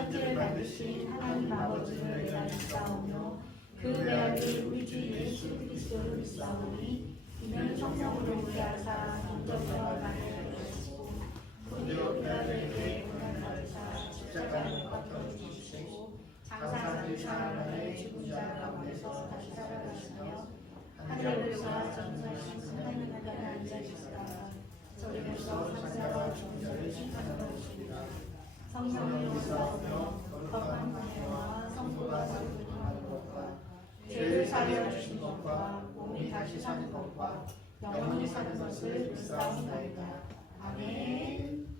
천지를 만드신 하나님 아버지를 내가 믿사오며 그 외아들 우리 주 예수 그리스도를 믿사오니 이는 성령으로 무리하사 동정녀와 가를 이루시고 본디오 빌라도에게 고난 받으사 십자가에 못 박혀 죽으시고 장사 3일 만에 죽은 자 가운데서 다시 살아나시며 하늘에서 전사하신 하나님 나라에 앉으시다가 저리로서 상자와 존재를 심판하러 오시리라. 성령을 믿사오며 거룩한 은혜와 성도가 거듭나는 것과 죄를 사하여 주신 것과 몸이 다시 사는 것과 영원히 사는 것을 믿사옵나이다. 아멘.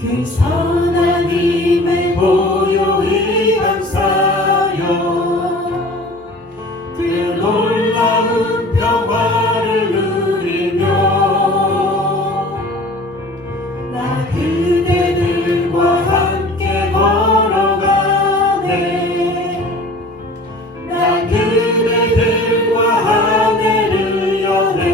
그 선하님의 보혈이 감싸여 그 놀라운 평화를 누리며 나 그대들과 함께 걸어가네. 나 그대들과 하늘을 여네.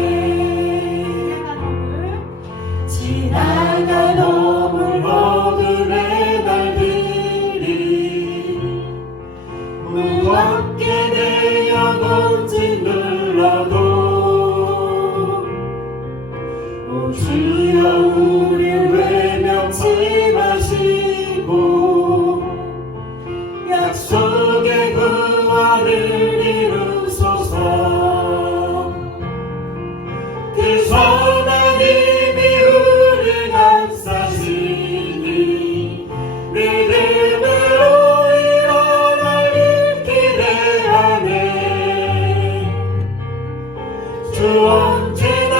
오 주여 우릴 외면치 마시고 약속의 구원을 이루소서. 그 선한 힘이 우릴 감싸시니 믿음으로 일어나길 기대하네. 주 언제나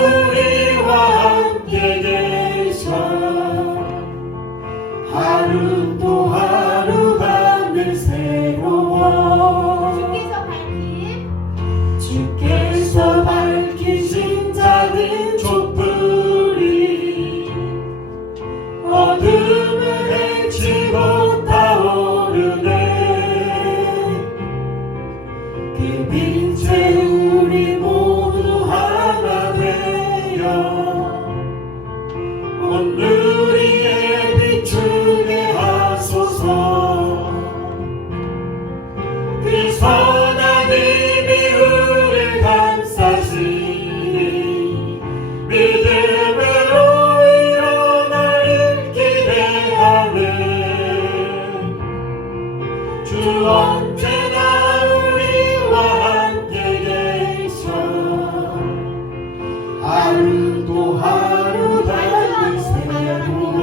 우리와 함께 계셔. 하루 또 하루가 늘 새로워. 주께서 밝히신 작은 촛불이 어둠을 헤치고 타오르네. 그 빛에 우리 모두 하나 되어 온 누리에 비추게 하소서. 그 선한 힘이 우릴 감싸시니 믿음으로 일어나길 기대하네. 주 언제나 우리와 함께 계셔. 하루 또 하루가 늘 새로워.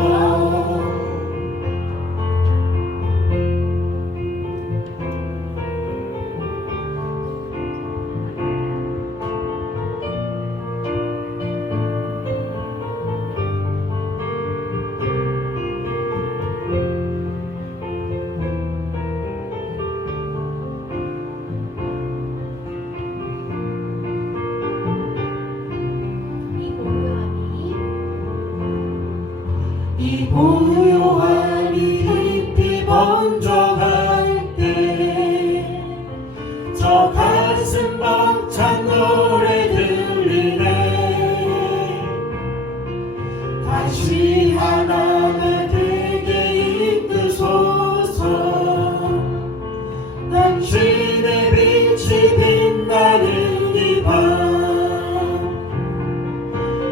이 고요함이 깊이 번져갈 때 저 가슴 벅찬 노래 들리네. 다시 하나가 되게 이끄소서. 당신의 빛이 빛나는 이 밤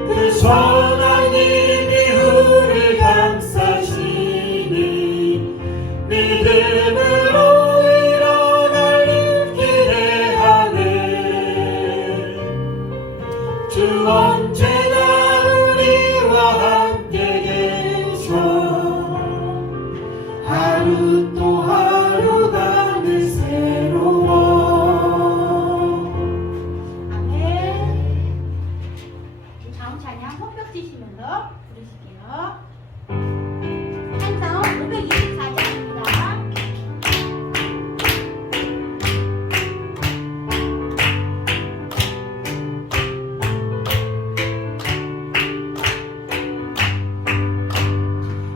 그 선한 힘이 우릴 감싸시니 믿음으로 일어나길 기대하네. 주 언제나 우리와 함께 계셔. 하루 또 하루가 늘 새로워. 아멘. 다음 찬양 손뼉 치시면서 부르실게요. 찬송 524장입니다.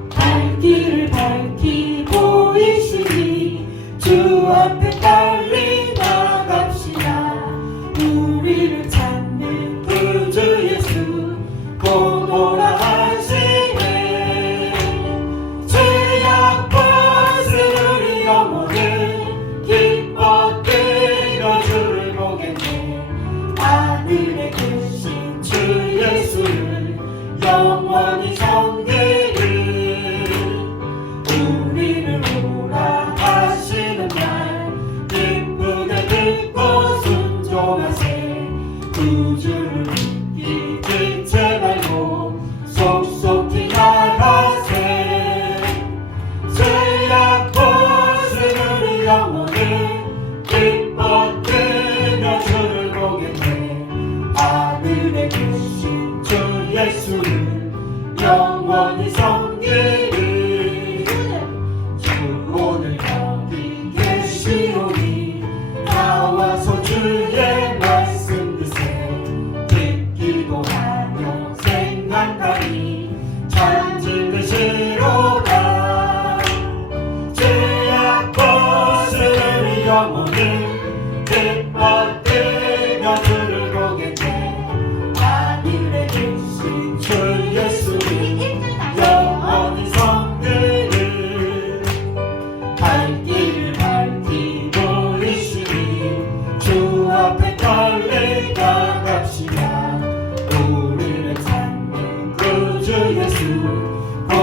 갈 길을 밝히 보이시니 주 앞에 빨리 나갑시다. 우리를 찾는 구주 예수 곧 오라 하시네. 죄악과 쓰리 영혼을 기뻐 뛰어 주를 보겠네. 하늘에 계신 주 예수를 영원히 섬기리. 우리를 오라 하시는 말 기쁘게 듣고 순종하세. 구주를 잊지 말고 속속히 나가세. 죄악과 쓰리 영혼을 기뻐 뛰며 주를 보겠네. 하늘에 계신 주 예수를 영원히 섬기리. 주 오늘 여기 계시오니 나와서 주의 말씀 드세. 듣기도 하며 생각하니 참 진리시로다. 죄악과 쓰리 영혼을 기뻐 뛰며 주를 보겠네. 하늘에 계신 주 예수를 영원히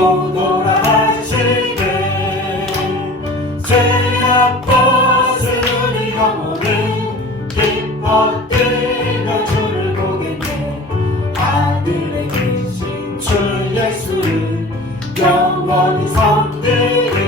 오노라 하시네 죄악 벗으니 영혼은 기뻐 뛰며 주를 보겠네 하늘에 계신 주 예수를 영원히 섬기리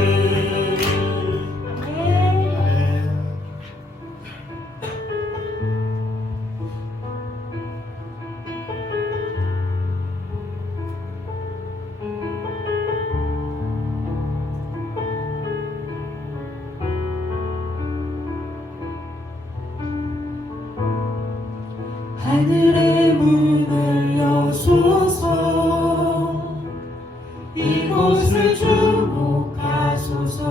하늘의 문을 여소서 이곳을 주목하소서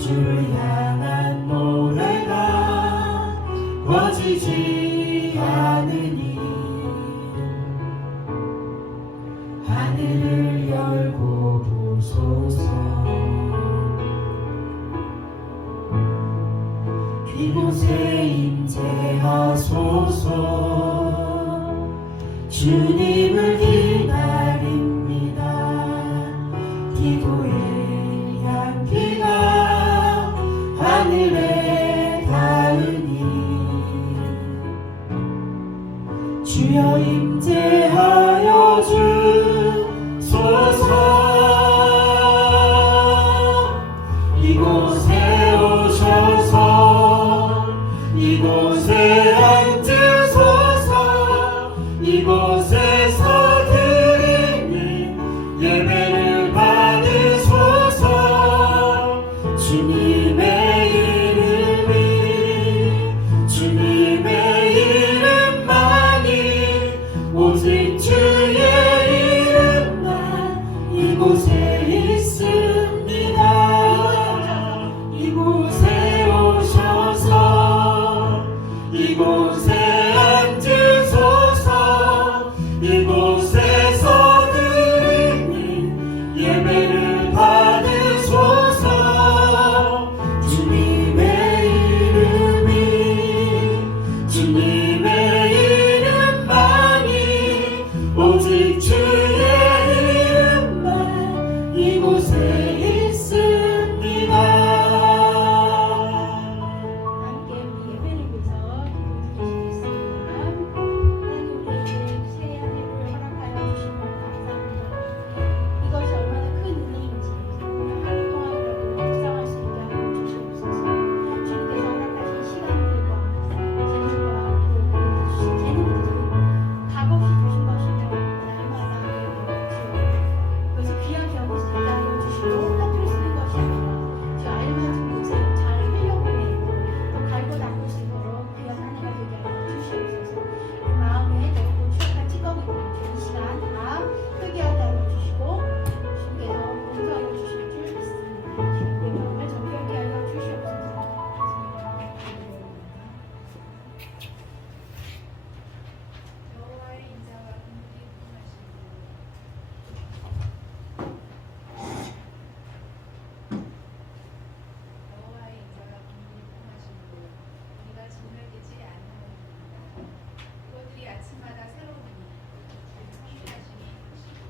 주를 향한 노래가 꺼지지 않으니 하늘을 열고 보소서 이곳에 임재하소서 주님을 기다립니다 기도의 향기가 하늘에 닿으니 주여 임재하여 주소서 이곳에 오셔서 이곳에 앉으소서 이곳에서 드리는 예배를 받으소서 주님의 이름만이 오직 주의 이름만 이곳에 있습니다 이곳에 오셔서 이곳에 앉으소서 이곳에서 드리는 예배를 받으소서 주님의 이름만이 오직 주의 이름만 이곳에 있습니다 함께 우리 예배를 위해서 기도해 주시겠습니다. 하나님 우리에게 새 한 해를 허락하여 주시면 감사합니다. 이것이 얼마나 큰 은혜인지 한 해 동안이라도 묵상할 수 있게 하여 주시옵소서. 주님께서 허락하신 시간들과 재능과 또 주신 재능들이 값없이 주신 것이며 날마다 그것이 귀한 경험이 있게 하여 주시고 값을 쓰는 것이 아니라 주 알맞은 곳에 잘 흘려보내고 또 갈고 닦을 수 있도록 귀한 한 해가 되게 하여 주시옵소서. 그 마음에 넓고 추억한 찌꺼기 되는 이 시간 다 회개하게 하여 주시고 주께서 용서하여 주실 줄 믿습니다. 내 마음을 정결케 하여 주시옵소서. 여호와의 인자와 긍휼이 풍하시고 여호와의 인자가 긍휼이 풍하시고 우리가 진멸되지 않는습니다. 그것들이 아침마다 새로우니 청하시니 하시고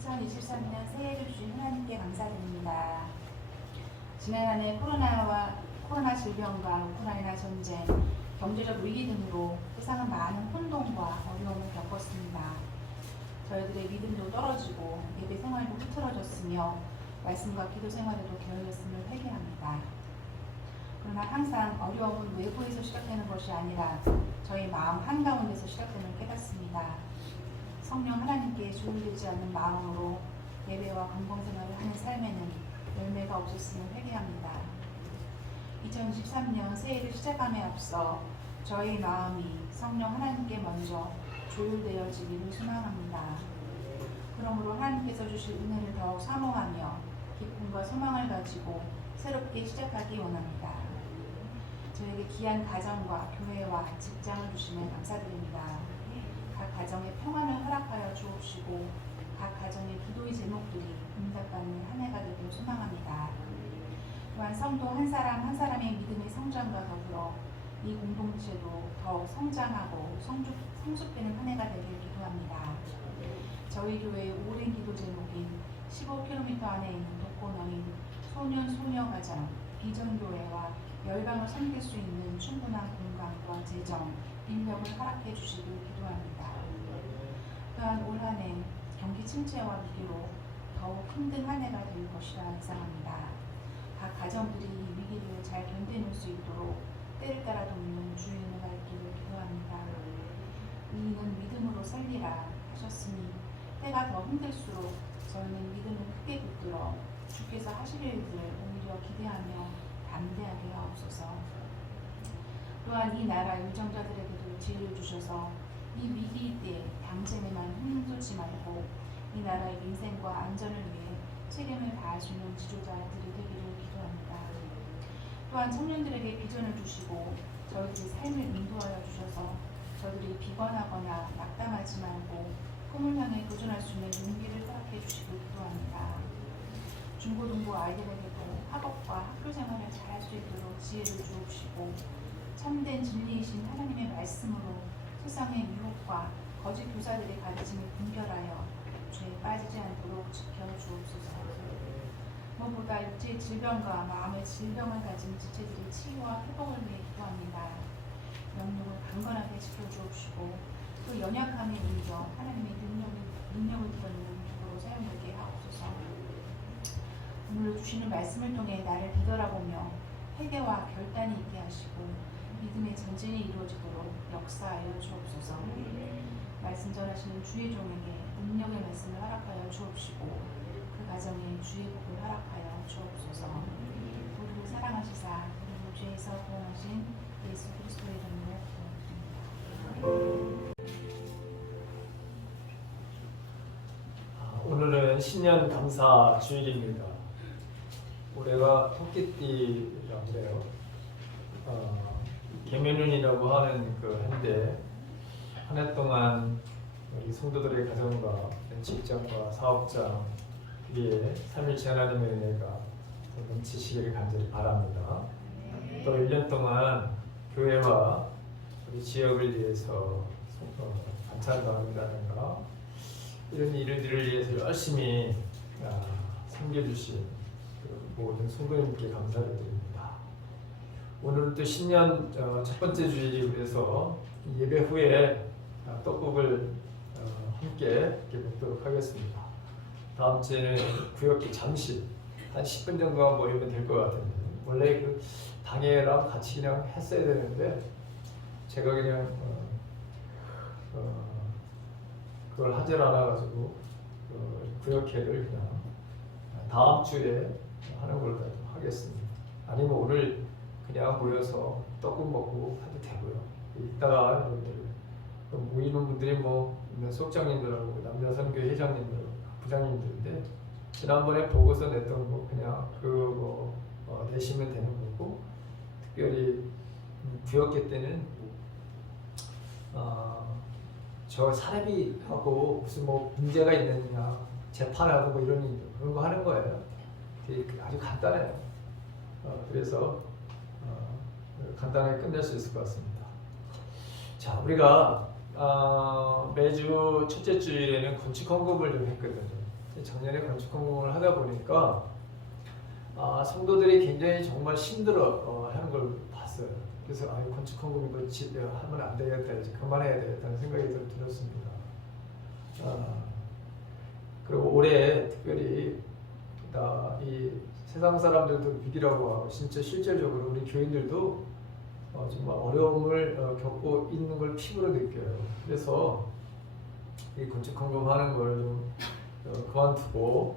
2023년 새해를 주신 하나님께 감사드립니다. 지난 한 해 코로나 질병과 우크라이나 전쟁, 경제적 위기 등으로 세상은 많은 혼돈과 어려움을 겪었습니다. 저희들의 믿음도 떨어지고 예배 생활도 흐트러졌으며 말씀과 기도 생활에도 게을렀음을 회개합니다. 그러나 항상 어려움은 외부에서 시작되는 것이 아니라 저희 마음 한가운데서 시작됨을 깨닫습니다. 성령 하나님께 조율되지 않는 마음으로 예배와 공동생활을 하는 삶에는 열매가 없었음을 회개합니다. 2023년 새해를 시작함에 앞서 저희 마음이 성령 하나님께 먼저 조율되어지기를 소망합니다. 그러므로 하나님께서 주실 은혜를 더욱 사모하며 기쁨과 소망을 가지고 새롭게 시작하기 원합니다. 저에게 귀한 가정과 교회와 직장을 주시면 감사드립니다. 각 가정에 평안을 허락하여 주옵시고 각 가정의 기도의 제목들이 응답받는 한 해가 되길 소망합니다. 또한 성도 한 사람 한 사람의 믿음의 성장과 더불어 이 공동체도 더욱 성장하고 성숙되는 한 해가 되길 기도합니다. 저희 교회의 오랜 기도 제목인 15km 안에 있는 독거노인 소년 소녀가정 비전교회와 열방을 섬길 수 있는 충분한 공간과 재정, 인력을 허락해 주시길 기도합니다. 또한 올 한 해 경기 침체와 위기로 더욱 힘든 한 해가 될 것이라 예상합니다. 각 가정들이 이 위기를 잘 견뎌낼 수 있도록 때를 따라 돕는 주의 은혜가 있기를 기도합니다. 이는 믿음으로 살리라 하셨으니 때가 더 힘들수록 저희는 믿음을 크게 붙들어 주께서 하실 일들을 오히려 기대하며 담대하게 하옵소서. 또한 이 나라 유정자들에게도 지혜를 주셔서 이 위기 때 당쟁에만 휘둘지 말고 이 나라의 민생과 안전을 위해 책임을 다할 수 있는 지도자들이 되기를 기도합니다. 또한 청년들에게 비전을 주시고 저희들의 삶을 인도하여 주셔서 저들이 비관하거나 낙담하지 말고 꿈을 향해 도전할 수 있는 용기를 허락해 주시길 기도합니다. 중고등부 아이들에게도 학업과 학교 생활을 잘할 수 있도록 지혜를 주옵시고 참된 진리이신 하나님의 말씀으로 세상의 유혹과 거짓 교사들의 가르침을 분별하여 죄에 빠지지 않도록 지켜주옵소서. 무엇보다 육체의 질병과 마음의 질병을 가진 지체들의 치유와 회복을 위해 기도합니다. 영육을 강건하게 지켜주옵시고 그 연약함에 이겨 하나님의 능력을 드러내는 도구로 사용되게 하옵소서. 오늘 주시는 말씀을 통해 나를 뒤돌아보며 회개와 결단이 있게 하시고 믿음의 전진이 이루어지도록 역사하여 주옵소서. 말씀 전하시는 주의 종에게 능력의 말씀을 허락하여 주옵시고 그 가정에 주의 복을 허락하여 주옵소서. 우리를 사랑하시사 우리를 죄에서 구원하신 예수 그리스도의 이름으로 기도드립니다. 오늘은 신년 감사 주일입니다. 올해가 토끼띠라고 그래요. 개면운이라고 하는 그 해인데 한 해 동안 우리 성도들의 가정과 직장과 사업장 위에 삼일체 하나님의 은혜가 넘치시기를 간절히 바랍니다. 또 1년 동안 교회와 우리 지역을 위해서 반찬반이라든가 이런 일들을 위해서 열심히 섬겨주신 모든 성도님께 감사를 드립니다. 오늘은 또 신년 첫 번째 주일이 그래서 예배 후에 떡국을 함께 이렇게 먹도록 하겠습니다. 다음 주에는 구역기 잠시 한 10분 정도만 모이면 될 것 같은데 원래 그 당회랑 같이 그냥 했어야 되는데 제가 그냥 그걸 하질 않아가지고 구역회를 그냥 다음 주에 하는 걸로 하겠습니다. 아니면 오늘 그냥 모여서 떡국 먹고 해도 되고요. 이따가 여러분들 모이는 분들이 뭐 속장님들하고 남자선교 회장님들, 부장님들인데 지난번에 보고서 냈던 거 그냥 그거 내시면 되는 거고 특별히 구역회 때는 저 사람이 하고 무슨 뭐 문제가 있느냐 재판하고 뭐 그런 거 하는 거예요. 되게 아주 간단해요. 그래서 간단하게 끝낼 수 있을 것 같습니다. 자, 우리가 매주 첫째 주일에는 건축 헌금을 좀 했거든요. 작년에 건축 헌금을 하다 보니까 성도들이 굉장히 정말 힘들어 하는 걸 봤어요. 그래서 건축 헌금 이거 하면 안 되겠다, 이제 그만해야 되겠다는 생각이 들었습니다. 그리고 올해 특별히 이 세상 사람들도 위기라고 하고 진짜 실질적으로 우리 교인들도 정말 어려움을 겪고 있는 걸 피부로 느껴요. 그래서 이 건축 헌금하는 걸 좀 그만두고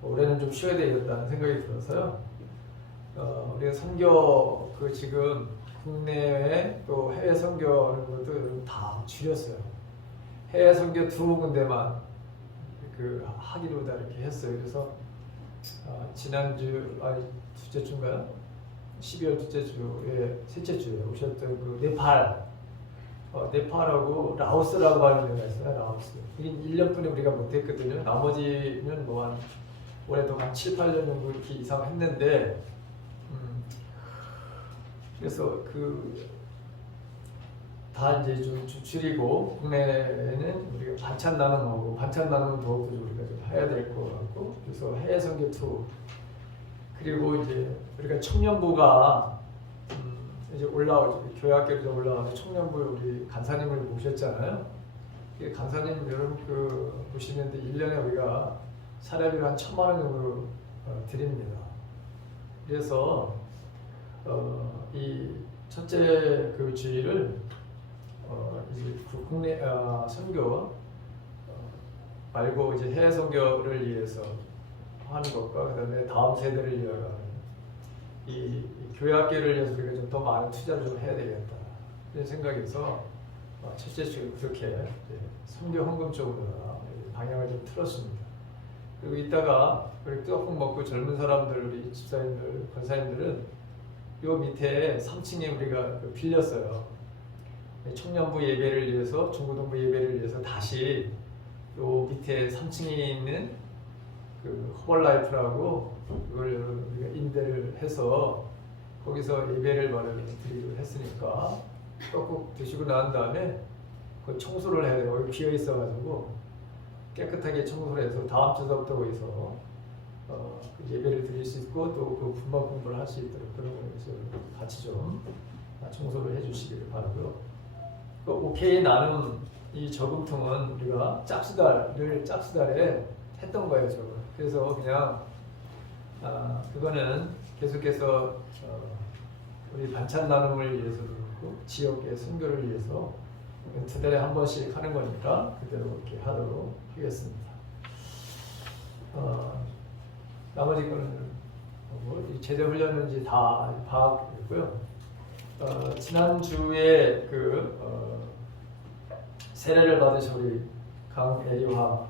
올해는 좀 쉬어야 되겠다는 생각이 들어서요. 우리가 선교 지금 국내외 또 해외 선교하는 것도 다 줄였어요. 해외 선교 2군데만 하기로 다 이렇게 했어요. 그래서 지난주 둘째 주인가요? 12월 둘째 주에 셋째 주에 오셨던 그 네팔하고 라오스라고 하는 데가 있어요. 라오스. 이게 1년뿐에 우리가 못했거든요. 나머지는 뭐 한 올해도 한 7, 8년 정도 이렇게 이상 했는데 그래서 다 이제 좀 줄이고 국내에는 우리가 반찬 나눔하고 반찬 나눔은 더욱더 우리가 좀 해야 될 것 같고 그래서 해외 선교 투 그리고 이제 우리가 청년부가 이제 올라오죠. 교회학교로 좀 올라와서 청년부에 우리 간사님을 모셨잖아요. 이 간사님 여러분 보시는데 1년에 우리가 사례비로 한 1,000만 원 정도 드립니다. 그래서 이 첫째 주일을 이제 국내 선교 말고 이제 해외 선교를 위해서 하는 것과 그다음에 다음 세대를 위하여 이 교회학교를 위해서 우리가 좀 더 많은 투자를 좀 해야 되겠다 이런 생각에서 첫째 주일 그렇게 선교 헌금 쪽으로 방향을 좀 틀었습니다. 그리고 이따가 우리 떡국 먹고 젊은 사람들 우리 집사님들 권사님들은 요 밑에 3층에 우리가 빌렸어요. 청년부 예배를 위해서 중고등부 예배를 위해서 다시 요 밑에 3층에 있는 허벌라이프라고 그걸 우리가 임대를 해서 거기서 예배를 드리기로 했으니까 떡국 드시고 난 다음에 그 청소를 해야 돼요. 여기 비어 있어가지고 깨끗하게 청소를 해서 다음 주서부터 거기서 예배를 드릴 수 있고 또 그 분방 공부를 할 수 있도록 그런 거에서 같이 좀 청소를 해주시기를 바라고요. 오케이 나눔 이 저금통은 우리가 짝수달에 했던 거예요. 그래서 그냥 그거는 계속해서 우리 반찬 나눔을 위해서도 그렇고 지역의 선교를 위해서 2달에 한 번씩 하는 거니까 그대로 이렇게 하도록 하겠습니다. 나머지 거는 이 제대 훈련은 이제 다 파악했고요. 지난주에 세례를 받으신 우리 강애리화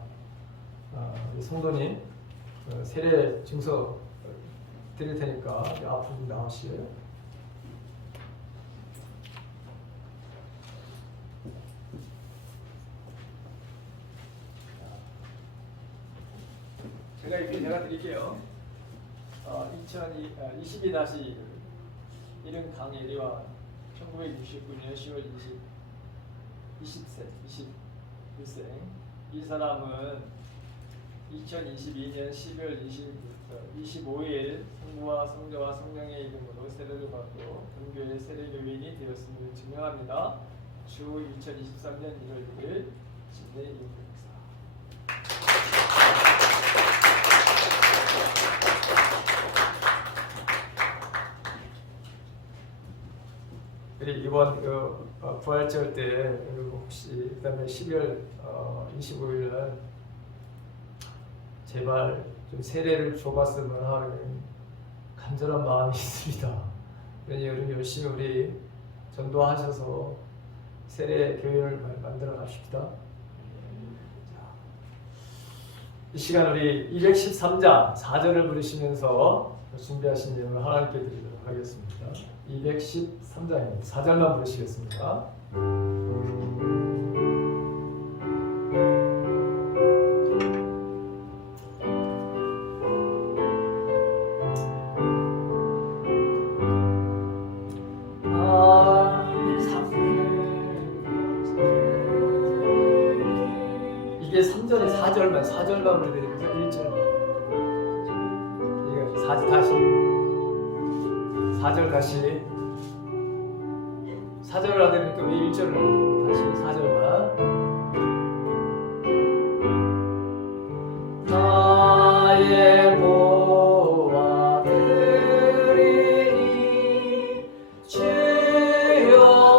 우리 성도님 세례 증서 드릴 테니까 앞으로 좀 나오시고요. 제가 드릴게요. 2022-1 이름 강예리와 1969년 10월 21세 이 사람은 2022년 12월 25일 성부와 성자와 성령의 이름으로 세례를 받고 본교의 세례교인이 되었음을 증명합니다. 주 2023년 1월 1일 신대 임목사. 이번 부활절 때 그리고 혹시 그다음에 12월 25일 날 제발 좀 세례를 줘봤으면 하는 간절한 마음이 있습니다. 그러니 여러분 열심히 우리 전도하셔서 세례 교회를 만들어 갑시다. 이 시간 우리 213장 4절을 부르시면서 준비하신 내용을 하나님께 드리도록 하겠습니다. 213장입니다. 4절만 부르시겠습니다. 이게 3절에 4절만 부르드리면서 1절 이거 다시 4절 다시 4절을 하더니까 왜 1절을 다시 4절만 나의 보아 드리니 주여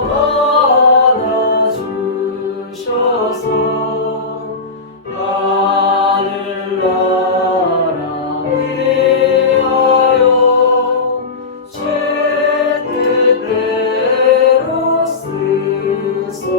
받아 주셔서 하늘나라 위하여 제 뜻대로 쓰소서.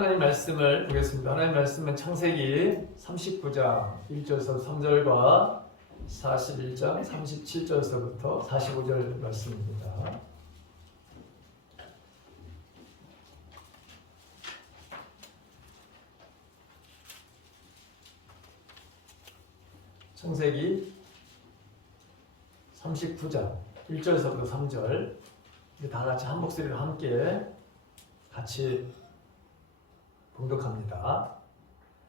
하나님 말씀을 보겠습니다. 하나님 말씀은 창세기 39장 1절에서 3절과 41장 37절에서부터 45절 말씀입니다. 창세기 39장 1절에서부터 3절 다 같이 한 목소리로 함께 같이 봉독합니다.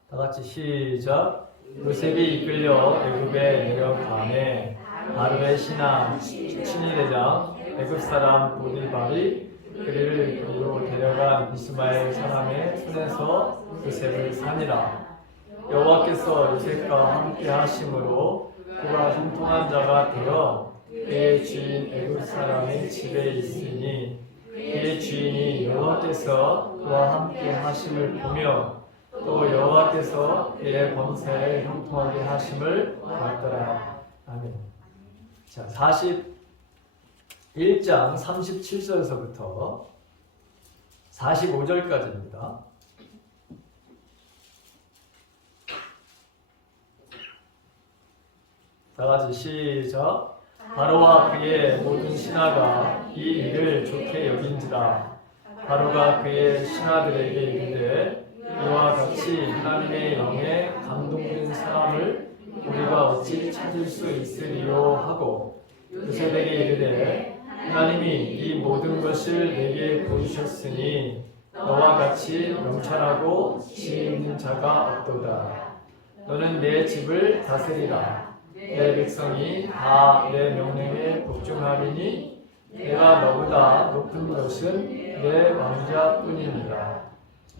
다 같이 시작. 요셉이 이끌려 애굽에 내려가매 바로의 신하 친위 대장 애굽 사람 보디발이 그를 이끌고 데려간 이스마엘 사람의 손에서 요셉을 사니라. 여호와께서 요셉과 함께 하심으로 그가 형통한 자가 되어 그의 주인 애굽 사람의 집에 있으니 그의 주인이 여호와께서 그와 함께 하심을 보며 또 여호와께서 그의 범사에 형통하게 하심을 봤더라. 아멘. 자, 41장 37절에서부터 45절까지입니다. 다 같이 시작. 바로와 그의 모든 신하가 이 일을 좋게 여긴지라. 바로가 그의 신하들에게 이르되 이와 같이 하나님의 영에 감동된 사람을 우리가 어찌 찾을 수 있으리요 하고 요셉에게 이르되 하나님이 이 모든 것을 내게 보이셨으니 너와 같이 명철하고 지혜 있는 자가 없도다. 너는 내 집을 다스리라. 내 백성이 다 내 명령에 복종하리니 내가 너보다 높은 것은 내 왕자뿐이니라.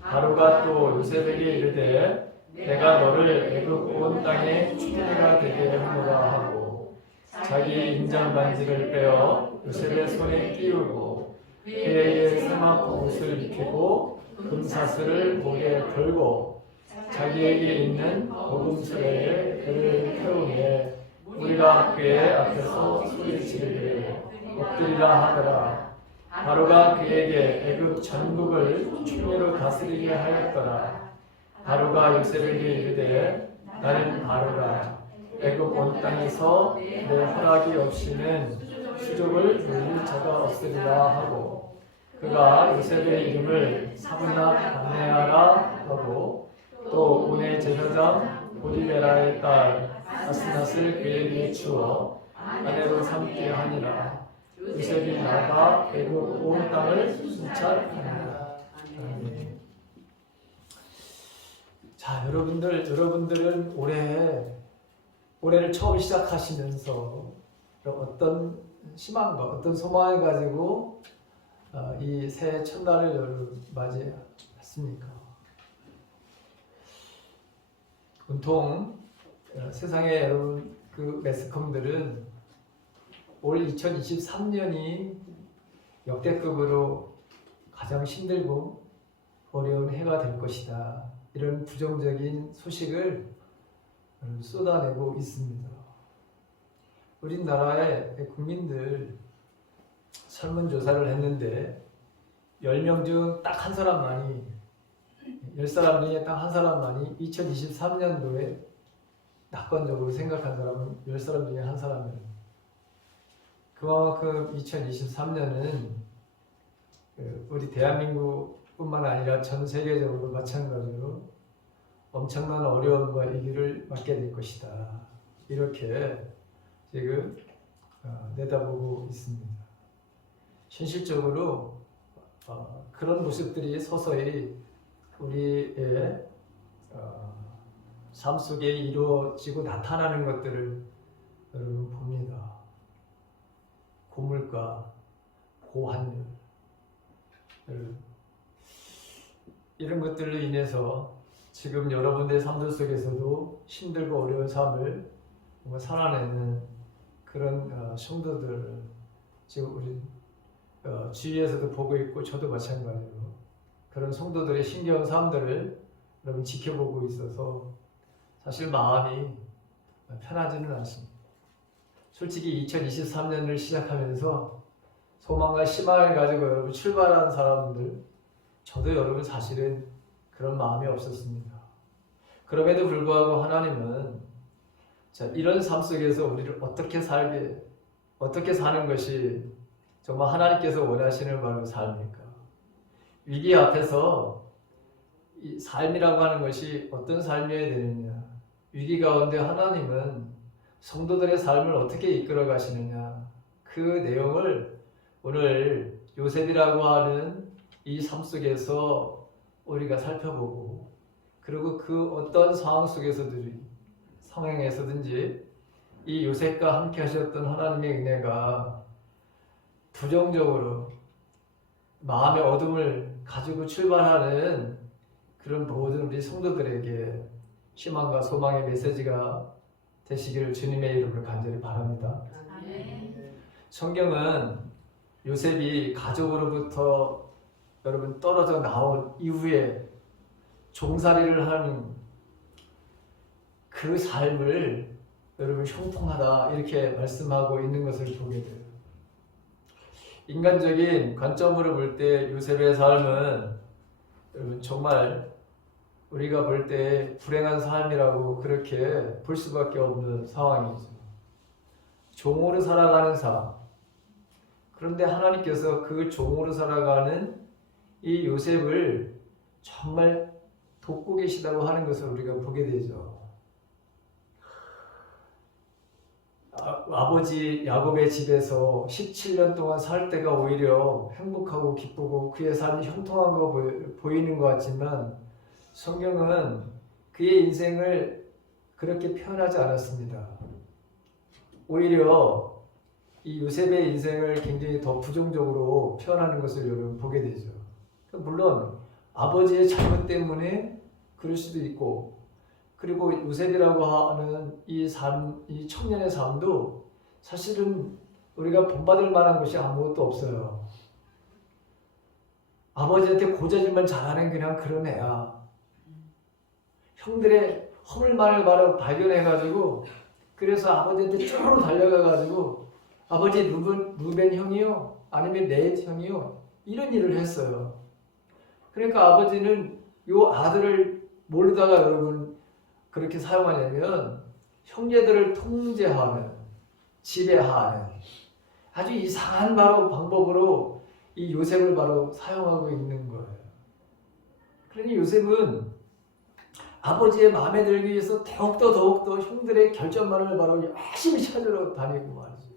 바로가 또 요셉에게 이르되 내가 너를 애굽 온 땅에 총리가 되게 하노라 하고 자기 인장 반지를 빼어 요셉의 손에 띄우고 그에게 세마포 옷을 입히고 금사슬을 목에 걸고 자기에게 있는 복음수레에 그를 태우매 우리가 그의 앞에서 소리 지르기를 엎드리라 하더라. 바로가 그에게 애굽 전국을 총리로 다스리게 하였더라. 바로가 요셉에게 이르되 나는 바로라. 애굽 온 땅에서 내 허락이 없이는 수족을 누릴 자가 없으리라 하고 그가 요셉의 이름을 사브낫 반네아라 하고 또 온의 제사장 보디베라의 딸 아스낫을 그에게 주어 아내로 삼게 하니라. 요셉이 나가 애굽 온 땅을 순찰하니라. 자, 여러분들은 올해를 처음 시작하시면서 어떤 희망과 어떤 소망을 가지고 이 새해 첫날을 맞이했습니까? 온통 세상의 여러분 그 매스컴들은 올 2023년이 역대급으로 가장 힘들고 어려운 해가 될 것이다. 이런 부정적인 소식을 쏟아내고 있습니다. 우리나라의 국민들 설문조사를 했는데 10명 중 딱 한 사람만이 10사람 중에 딱 한 사람만이 2023년도에 낙관적으로 생각한 사람은 10사람 중에 한 사람이에요. 그만큼 2023년은 우리 대한민국뿐만 아니라 전 세계적으로 마찬가지로 엄청난 어려움과 위기를 맞게 될 것이다. 이렇게 지금 내다보고 있습니다. 현실적으로 그런 모습들이 서서히 우리의 삶 속에 이루어지고 나타나는 것들을 여러분 봅니다. 고물가, 고환율 이런 것들로 인해서 지금 여러분들의 삶들 속에서도 힘들고 어려운 삶을 살아내는 그런 성도들 지금 우리 주위에서도 보고 있고 저도 마찬가지로 그런 성도들의 힘겨운 삶들을 여러분 지켜보고 있어서 사실 마음이 편하지는 않습니다. 솔직히 2023년을 시작하면서 소망과 희망을 가지고 여러분 출발한 사람들 저도 여러분 사실은 그런 마음이 없었습니다. 그럼에도 불구하고 하나님은 자, 이런 삶 속에서 우리를 어떻게 사는 것이 정말 하나님께서 원하시는 바로 삶입니까? 위기 앞에서 이 삶이라고 하는 것이 어떤 삶이어야 되느냐? 위기 가운데 하나님은 성도들의 삶을 어떻게 이끌어 가시느냐? 그 내용을 오늘 요셉이라고 하는 이 삶 속에서 우리가 살펴보고, 그리고 그 어떤 상황에서든지 이 요셉과 함께 하셨던 하나님의 은혜가 부정적으로 마음의 어둠을 가지고 출발하는 그런 모든 우리 성도들에게 희망과 소망의 메시지가 되시기를 주님의 이름으로 간절히 바랍니다. 아멘. 성경은 요셉이 가족으로부터 여러분 떨어져 나온 이후에 종살이를 하는 그 삶을 여러분 형통하다 이렇게 말씀하고 있는 것을 보게 돼요. 인간적인 관점으로 볼 때 요셉의 삶은 여러분 정말 우리가 볼 때 불행한 삶이라고 그렇게 볼 수밖에 없는 상황이죠. 종으로 살아가는 삶. 그런데 하나님께서 그 종으로 살아가는 이 요셉을 정말 돕고 계시다고 하는 것을 우리가 보게 되죠. 아버지 야곱의 집에서 17년 동안 살 때가 오히려 행복하고 기쁘고 그의 삶이 형통한 거 보이는 것 같지만 성경은 그의 인생을 그렇게 표현하지 않았습니다. 오히려 이 요셉의 인생을 굉장히 더 부정적으로 표현하는 것을 여러분 보게 되죠. 물론 아버지의 잘못 때문에 그럴 수도 있고, 그리고 요셉이라고 하는 이 청년의 삶도 사실은 우리가 본받을 만한 것이 아무것도 없어요. 아버지한테 고자질만 잘하는 그냥 그런 애야. 형들의 허물만을 바로 발견해가지고 그래서 아버지한테 쪼르르 달려가가지고 아버지 루벤 형이요? 아니면 넷 형이요? 이런 일을 했어요. 그러니까 아버지는 요 아들을 모르다가 여러분 그렇게 사용하냐면 형제들을 통제하는, 지배하는 아주 이상한 바로 방법으로 이 요셉을 바로 사용하고 있는 거예요. 그러니 요셉은 아버지의 마음에 들기 위해서 더욱더 형들의 결점만을 바로 열심히 찾으러 다니고 말이지.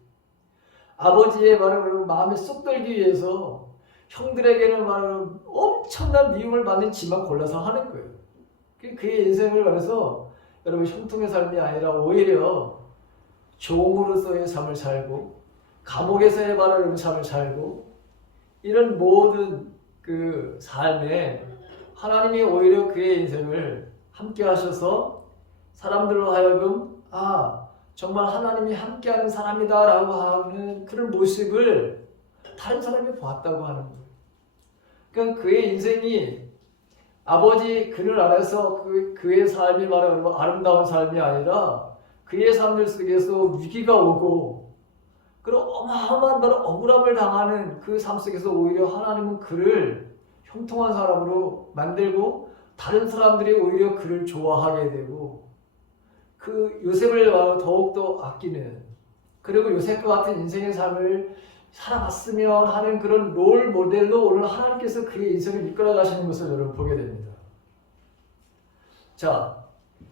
아버지의 바로 마음에 쏙 들기 위해서 형들에게는 바로 엄청난 미움을 받는 지만 골라서 하는 거예요. 그의 인생을 말해서 여러분 형통의 삶이 아니라 오히려 종으로서의 삶을 살고 감옥에서의 바로 삶을 살고 이런 모든 그 삶에 하나님이 오히려 그의 인생을 함께 하셔서 사람들로 하여금 정말 하나님이 함께하는 사람이다 라고 하는 그런 모습을 다른 사람이 보았다고 하는 거예요. 그러니까 그의 인생이 아버지 그를 아래서 그의 삶이 바로 아름다운 삶이 아니라 그의 삶들 속에서 위기가 오고 그런 어마어마한 바로 억울함을 당하는 그 삶 속에서 오히려 하나님은 그를 형통한 사람으로 만들고 다른 사람들이 오히려 그를 좋아하게 되고 그 요셉을 더욱더 아끼는, 그리고 요셉과 같은 인생의 삶을 살아갔으면 하는 그런 롤 모델로 오늘 하나님께서 그의 인생을 이끌어 가시는 것을 여러분 보게 됩니다. 자,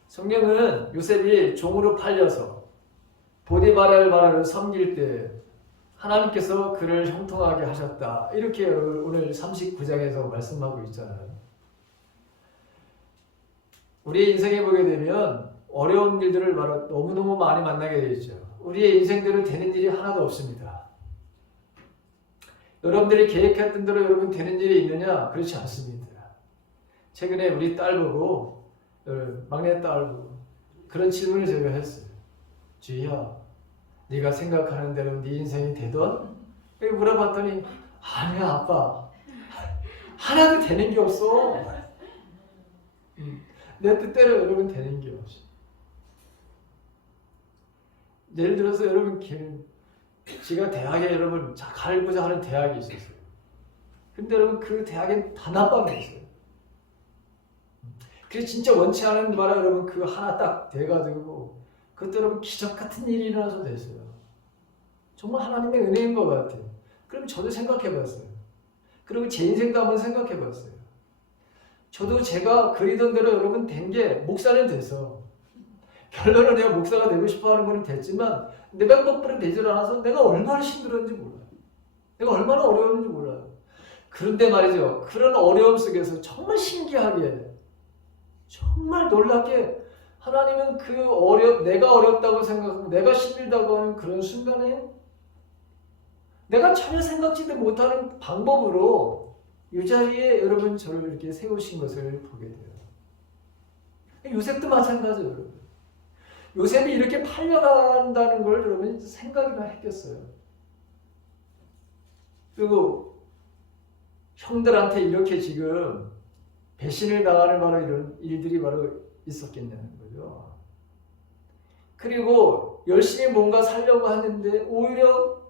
성경은 요셉이 종으로 팔려서 보디바라를 섬길 때 하나님께서 그를 형통하게 하셨다. 이렇게 오늘 39장에서 말씀하고 있잖아요. 우리의 인생에 보게 되면 어려운 일들을 바로 너무너무 많이 만나게 되죠. 우리의 인생들은 되는 일이 하나도 없습니다. 여러분들이 계획했던 대로 여러분 되는 일이 있느냐? 그렇지 않습니다. 최근에 우리 딸 보고, 막내 딸 보고 그런 질문을 제가 했어요. 주희야, 네가 생각하는 대로 네 인생이 되던? 물어봤더니 아니야 아빠, 하나도 되는 게 없어. 내 뜻대로 여러분 되는 게 없어. 예를 들어서 여러분 제가 대학에 여러분 가고자 하는 대학이 있었어요. 근데 여러분 그 대학엔 단합방이 있어요. 그래서 진짜 원치 않은 바라 여러분 그 하나 딱 돼가지고 그것도 여러분 기적 같은 일이 일어나서 됐어요. 정말 하나님의 은혜인 것 같아요. 그럼 저도 생각해봤어요. 그리고 제 인생도 한번 생각해봤어요. 저도 제가 그리던 대로 여러분 된 게 목사는 돼서 결론은 내가 목사가 되고 싶어하는 건 됐지만 내 방법대로 되질 않아서 내가 얼마나 힘들었는지 몰라요. 내가 얼마나 어려웠는지 몰라요. 그런데 말이죠. 그런 어려움 속에서 정말 신기하게 정말 놀랍게 하나님은 내가 어렵다고 생각하고 내가 힘들다고 하는 그런 순간에 내가 전혀 생각지도 못하는 방법으로 이 자리에 여러분 저를 이렇게 세우신 것을 보게 돼요. 요셉도 마찬가지예요. 여러분. 요셉이 이렇게 팔려간다는 걸 여러분 생각이나 했겠어요. 그리고 형들한테 이렇게 지금 배신을 당하는 바로 이런 일들이 바로 있었겠냐는 거죠. 그리고 열심히 뭔가 살려고 하는데 오히려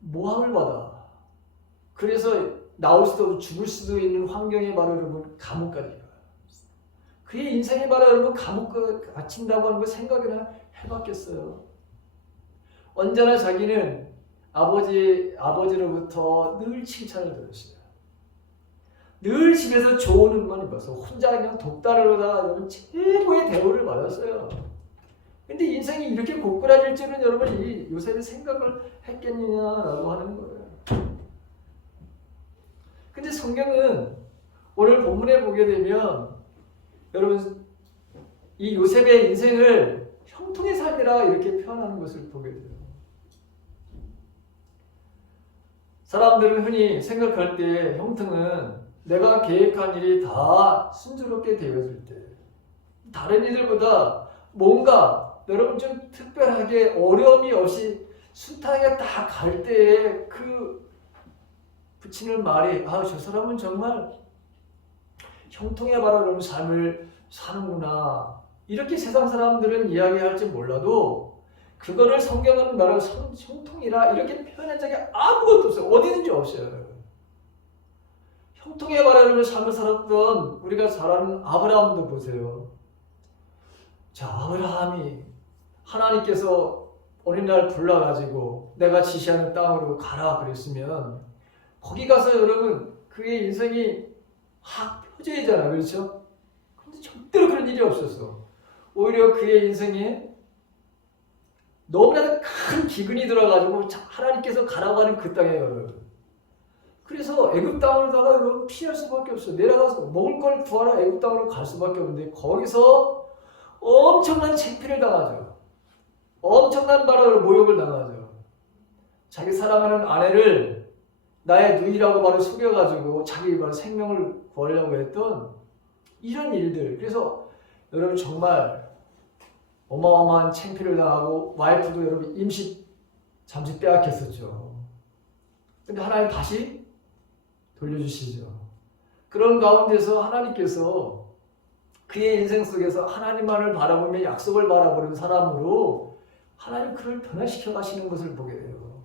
모함을 받아. 그래서 나올 수도 없고 죽을 수도 있는 환경에 바로 여러분 감옥까지 가요. 그의 인생이 바로 여러분 감옥에 갇힌다고 하는 걸 생각이나 해봤겠어요. 언제나 자기는 아버지로부터 늘 칭찬을 들었어요. 늘 집에서 좋은 음만 입어서 혼자 그냥 독다르다가 여러분 최고의 대우를 받았어요. 근데 인생이 이렇게 고꾸라질 줄은 여러분 이 요셉이 생각을 했겠느냐라고 하는 거예요. 근데 성경은 오늘 본문에 보게 되면 여러분 이 요셉의 인생을 형통의 삶이라 이렇게 표현하는 것을 보게 돼요. 사람들은 흔히 생각할 때 형통은 내가 계획한 일이 다 순조롭게 되어질 때 다른 이들보다 뭔가 여러분 좀 특별하게 어려움이 없이 순탄하게 딱 갈 때에 그 붙이는 말이 저 사람은 정말 형통에 바라는 삶을 사는구나 이렇게 세상 사람들은 이야기할지 몰라도 그거를 성경은 말하고 형통이라 이렇게 표현한 적이 아무것도 없어요. 어디든지 없어요. 형통에 바라는 삶을 살았던 우리가 잘 아는 아브라함도 보세요. 자, 아브라함이 하나님께서 어느 날 불러가지고 내가 지시하는 땅으로 가라 그랬으면 거기 가서 여러분 그의 인생이 표제이잖아요. 그렇죠? 근데 절대로 그런 일이 없었어. 오히려 그의 인생에 너무나도 큰 기근이 들어가지고 하나님께서 가라고 하는 그 땅에 여러분. 그래서 애굽 땅으로다가 여러분 피할 수밖에 없어요. 내려가서 먹을 걸 구하러 애굽 땅으로 갈 수밖에 없는데 거기서 엄청난 창피를 당하죠. 엄청난 바로 모욕을 당하죠. 자기 사랑하는 아내를 나의 누이라고 바로 속여가지고 자기 바로 생명을 구하려고 했던 이런 일들. 그래서 여러분 정말 어마어마한 창피를 당하고 와이프도 여러분 임시 잠시 빼앗겼었죠. 근데 하나님 다시 돌려주시죠. 그런 가운데서 하나님께서 그의 인생 속에서 하나님만을 바라보며 약속을 바라보는 사람으로 하나님 그를 변화시켜 가시는 것을 보게 돼요.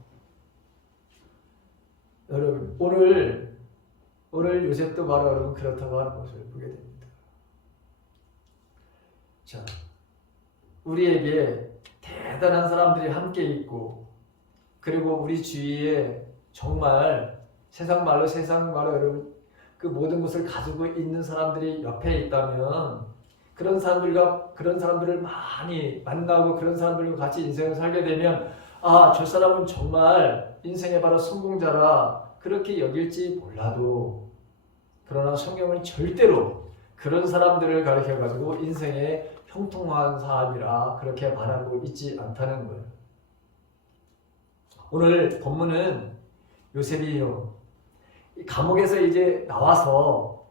여러분 오늘 요셉도 바로 여러분 그렇다고 하는 것을 보게 됩니다. 자, 우리에게 대단한 사람들이 함께 있고 그리고 우리 주위에 정말 세상 말로 여러분 그 모든 것을 가지고 있는 사람들이 옆에 있다면 그런 사람들을 많이 만나고 그런 사람들과 같이 인생을 살게 되면 저 사람은 정말 인생의 바로 성공자라 그렇게 여길지 몰라도 그러나 성경은 절대로 그런 사람들을 가리켜가지고 인생의 형통한 사람이라 그렇게 말하고 있지 않다는 거예요. 오늘 본문은 요셉이요. 감옥에서 이제 나와서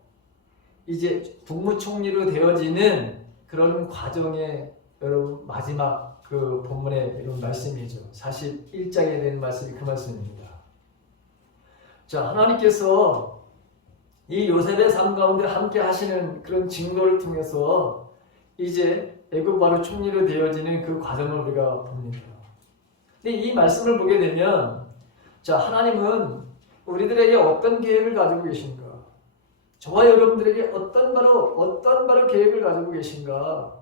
이제 국무총리로 되어지는 그런 과정의 여러분 마지막 그 본문의 이런 말씀이죠. 41장에 대한 말씀이 그 말씀입니다. 자, 하나님께서 이 요셉의 삶 가운데 함께 하시는 그런 증거를 통해서 이제 애굽 바로 총리로 되어지는 그 과정을 우리가 봅니다. 근데 이 말씀을 보게 되면 자, 하나님은 우리들에게 어떤 계획을 가지고 계신가? 저와 여러분들에게 어떤 바로 계획을 가지고 계신가?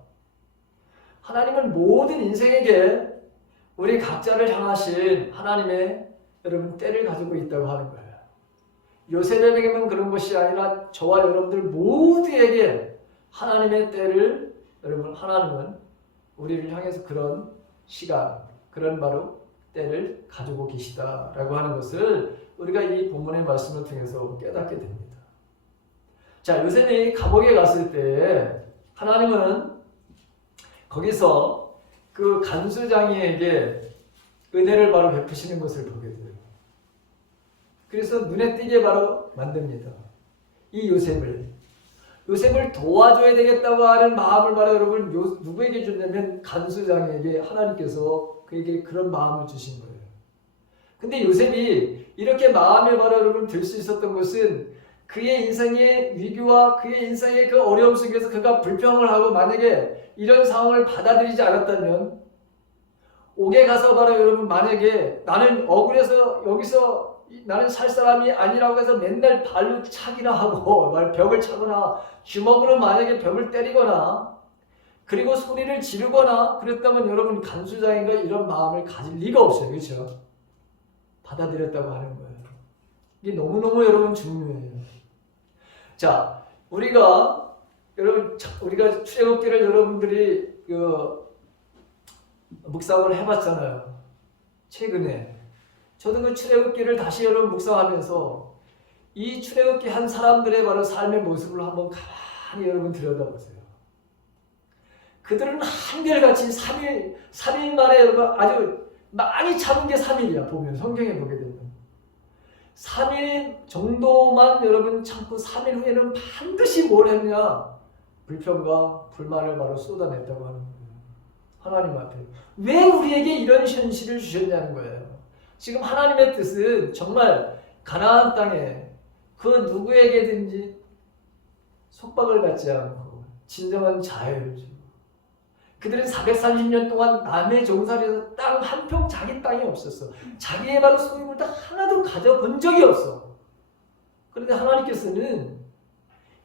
하나님은 모든 인생에게 우리 각자를 향하신 하나님의 여러분 때를 가지고 있다고 하는 거예요. 요셉에게만 그런 것이 아니라 저와 여러분들 모두에게 하나님의 때를 여러분 하나님은 우리를 향해서 그런 시간, 그런 바로 때를 가지고 계시다라고 하는 것을 우리가 이 본문의 말씀을 통해서 깨닫게 됩니다. 자, 요셉이 감옥에 갔을 때 하나님은 거기서 그 간수장이에게 은혜를 바로 베푸시는 것을 보게 돼요. 그래서 눈에 띄게 바로 만듭니다. 이 요셉을 도와줘야 되겠다고 하는 마음을 바로 여러분 누구에게 줬냐면 간수장에게 하나님께서 그에게 그런 마음을 주신 거예요. 근데 요셉이 이렇게 마음에 바로 여러분 들 수 있었던 것은 그의 인생의 위기와 그의 인생의 그 어려움 속에서 그가 불평을 하고 만약에 이런 상황을 받아들이지 않았다면 옥에 가서 바로 여러분 만약에 나는 억울해서 여기서 나는 살 사람이 아니라고 해서 맨날 발로 차기나 하고 벽을 차거나 주먹으로 만약에 벽을 때리거나 그리고 소리를 지르거나 그랬다면 여러분 간수장인가 이런 마음을 가질 리가 없어요. 그렇죠? 받아들였다고 하는 거예요. 이게 너무너무 여러분 중요해요. 자, 우리가 출애굽기를 여러분들이 묵상을 해봤잖아요. 최근에 저도 그 출애굽기를 다시 여러분 묵상하면서 이 출애굽기 한 사람들의 바로 삶의 모습을 한번 가만히 여러분 들여다보세요. 그들은 한결같이 3일 만에 여러분 아주 많이 참은 게 3일이야. 보면 성경에 보게 되면 3일 정도만 여러분 참고 3일 후에는 반드시 뭘 했냐? 불평과 불만을 바로 쏟아냈다고 하는 거예요. 하나님 앞에. 왜 우리에게 이런 현실을 주셨냐는 거예요. 지금 하나님의 뜻은 정말 가나안 땅에 그 누구에게든지 속박을 받지 않고 진정한 자유를 주고 그들은 430년 동안 남의 종살이에서 땅 한 평 자기 땅이 없었어. 자기의 바로 소유물도 하나도 가져본 적이 없어. 그런데 하나님께서는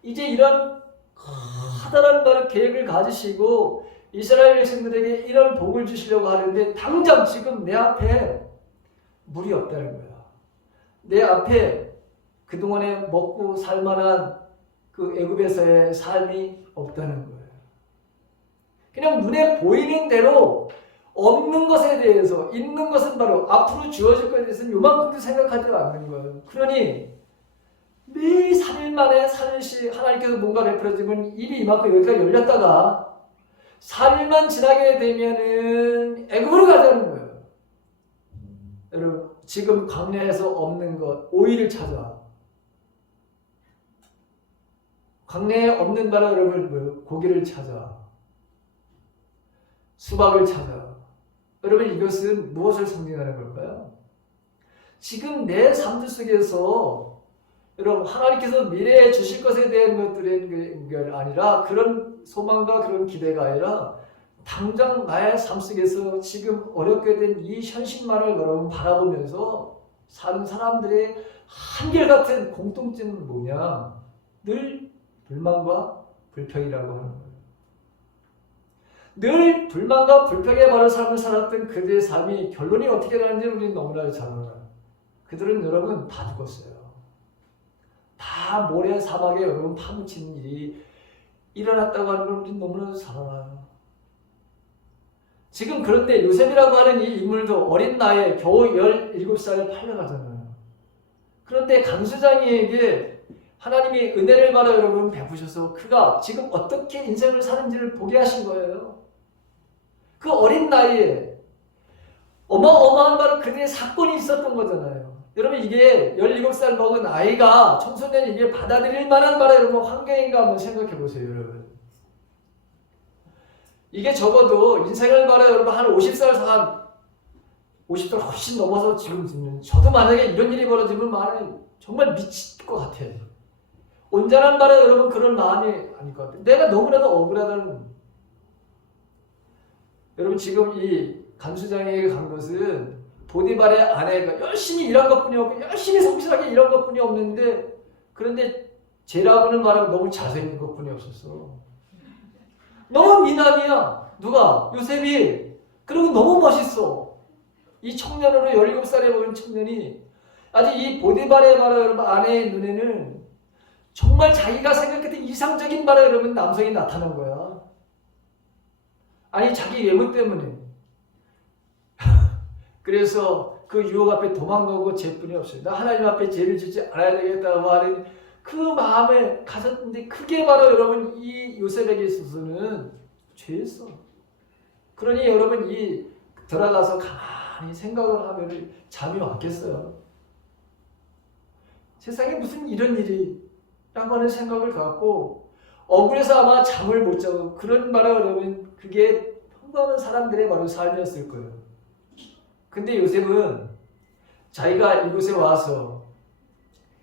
이제 이런 커다란 바로 계획을 가지시고 이스라엘 백성들에게 이런 복을 주시려고 하는데 당장 지금 내 앞에 물이 없다는 거야. 내 앞에 그동안에 먹고 살만한 그 애굽에서의 삶이 없다는 거예요. 그냥 눈에 보이는 대로 없는 것에 대해서 있는 것은 바로 앞으로 주어질 것에 대해서는 요만큼도 생각하지 않는 거예요. 그러니 매일 3일 만에 3일씩 하나님께서 뭔가 베풀어지면 일이 이만큼 여기가 열렸다가 3일만 지나게 되면은 애굽으로 가자는 거예요. 여러분 지금 광야에서 없는 것 오이를 찾아. 광야에 없는 바로 여러분 고기를 찾아. 수박을 찾아. 여러분 이것은 무엇을 상징하는 걸까요? 지금 내 삶 속에서 여러분 하나님께서 미래에 주실 것에 대한 것들이 아니라 그런 소망과 그런 기대가 아니라 당장 나의 삶 속에서 지금 어렵게 된 이 현실만을 여러분 바라보면서 사는 사람들의 한결같은 공통점은 뭐냐? 늘 불만과 불평이라고 하는 거예요. 늘 불만과 불평에 바른 삶을 살았던 그들의 삶이 결론이 어떻게 되는지 우리는 너무나 잘 알아요. 그들은 여러분 다 죽었어요. 다 모래 사막에 여러분 파묻히는 일이 일어났다고 하는 걸 우리는 너무나 잘 알아요. 지금 그런데 요셉이라고 하는 이 인물도 어린 나이에 겨우 17살에 팔려가잖아요. 그런데 간수장이에게 하나님이 은혜를 받아 여러분 베푸셔서 그가 지금 어떻게 인생을 사는지를 보게 하신 거예요. 그 어린 나이에 어마어마한 바로 그들의 사건이 있었던 거잖아요. 여러분 이게 17살 먹은 아이가 청소년이 이게 받아들일 만한 바로 여러분 환경인가 한번 생각해 보세요. 여러분 이게 적어도 인생을 바로 여러분 한 50살 50살 훨씬 넘어서 지금 듣는 저도 만약에 이런 일이 벌어지면 정말 미칠 것 같아요. 온전한 말에 여러분 그런 마음이 아닐 것 같아요. 내가 너무나도 억울하다는 여러분 지금 이 간수장에게 간 것은 보디발의 아내가 열심히 일한 것뿐이 없고 열심히 성실하게 일한 것뿐이 없는데 그런데 죄라고는 말하면 너무 잘생긴 것뿐이 없었어. 너무 미남이야. 누가? 요셉이. 그리고 너무 멋있어. 이 청년으로 17살에 보인 청년이 아주 이 보디발의 여러분 아내의 눈에는 정말 자기가 생각했던 이상적인 여러분 남성이 나타난 거야. 아니 자기 외모 때문에. 그래서 그 유혹 앞에 도망가고 죄뿐이 없어요. 나 하나님 앞에 죄를 짓지 않아야 되겠다고 하는 그 마음에 가졌는데 그게 바로 여러분 이 요셉에게 있어서는 죄였어. 그러니 여러분 이 들어가서 가만히 생각을 하면 잠이 왔겠어요. 세상에 무슨 이런 일이 라고 하는 생각을 갖고 억울해서 아마 잠을 못 자고 그런 말을 여러분 그게 평범한 사람들의 바로 삶이었을 거예요. 근데 요셉은 자기가 이곳에 와서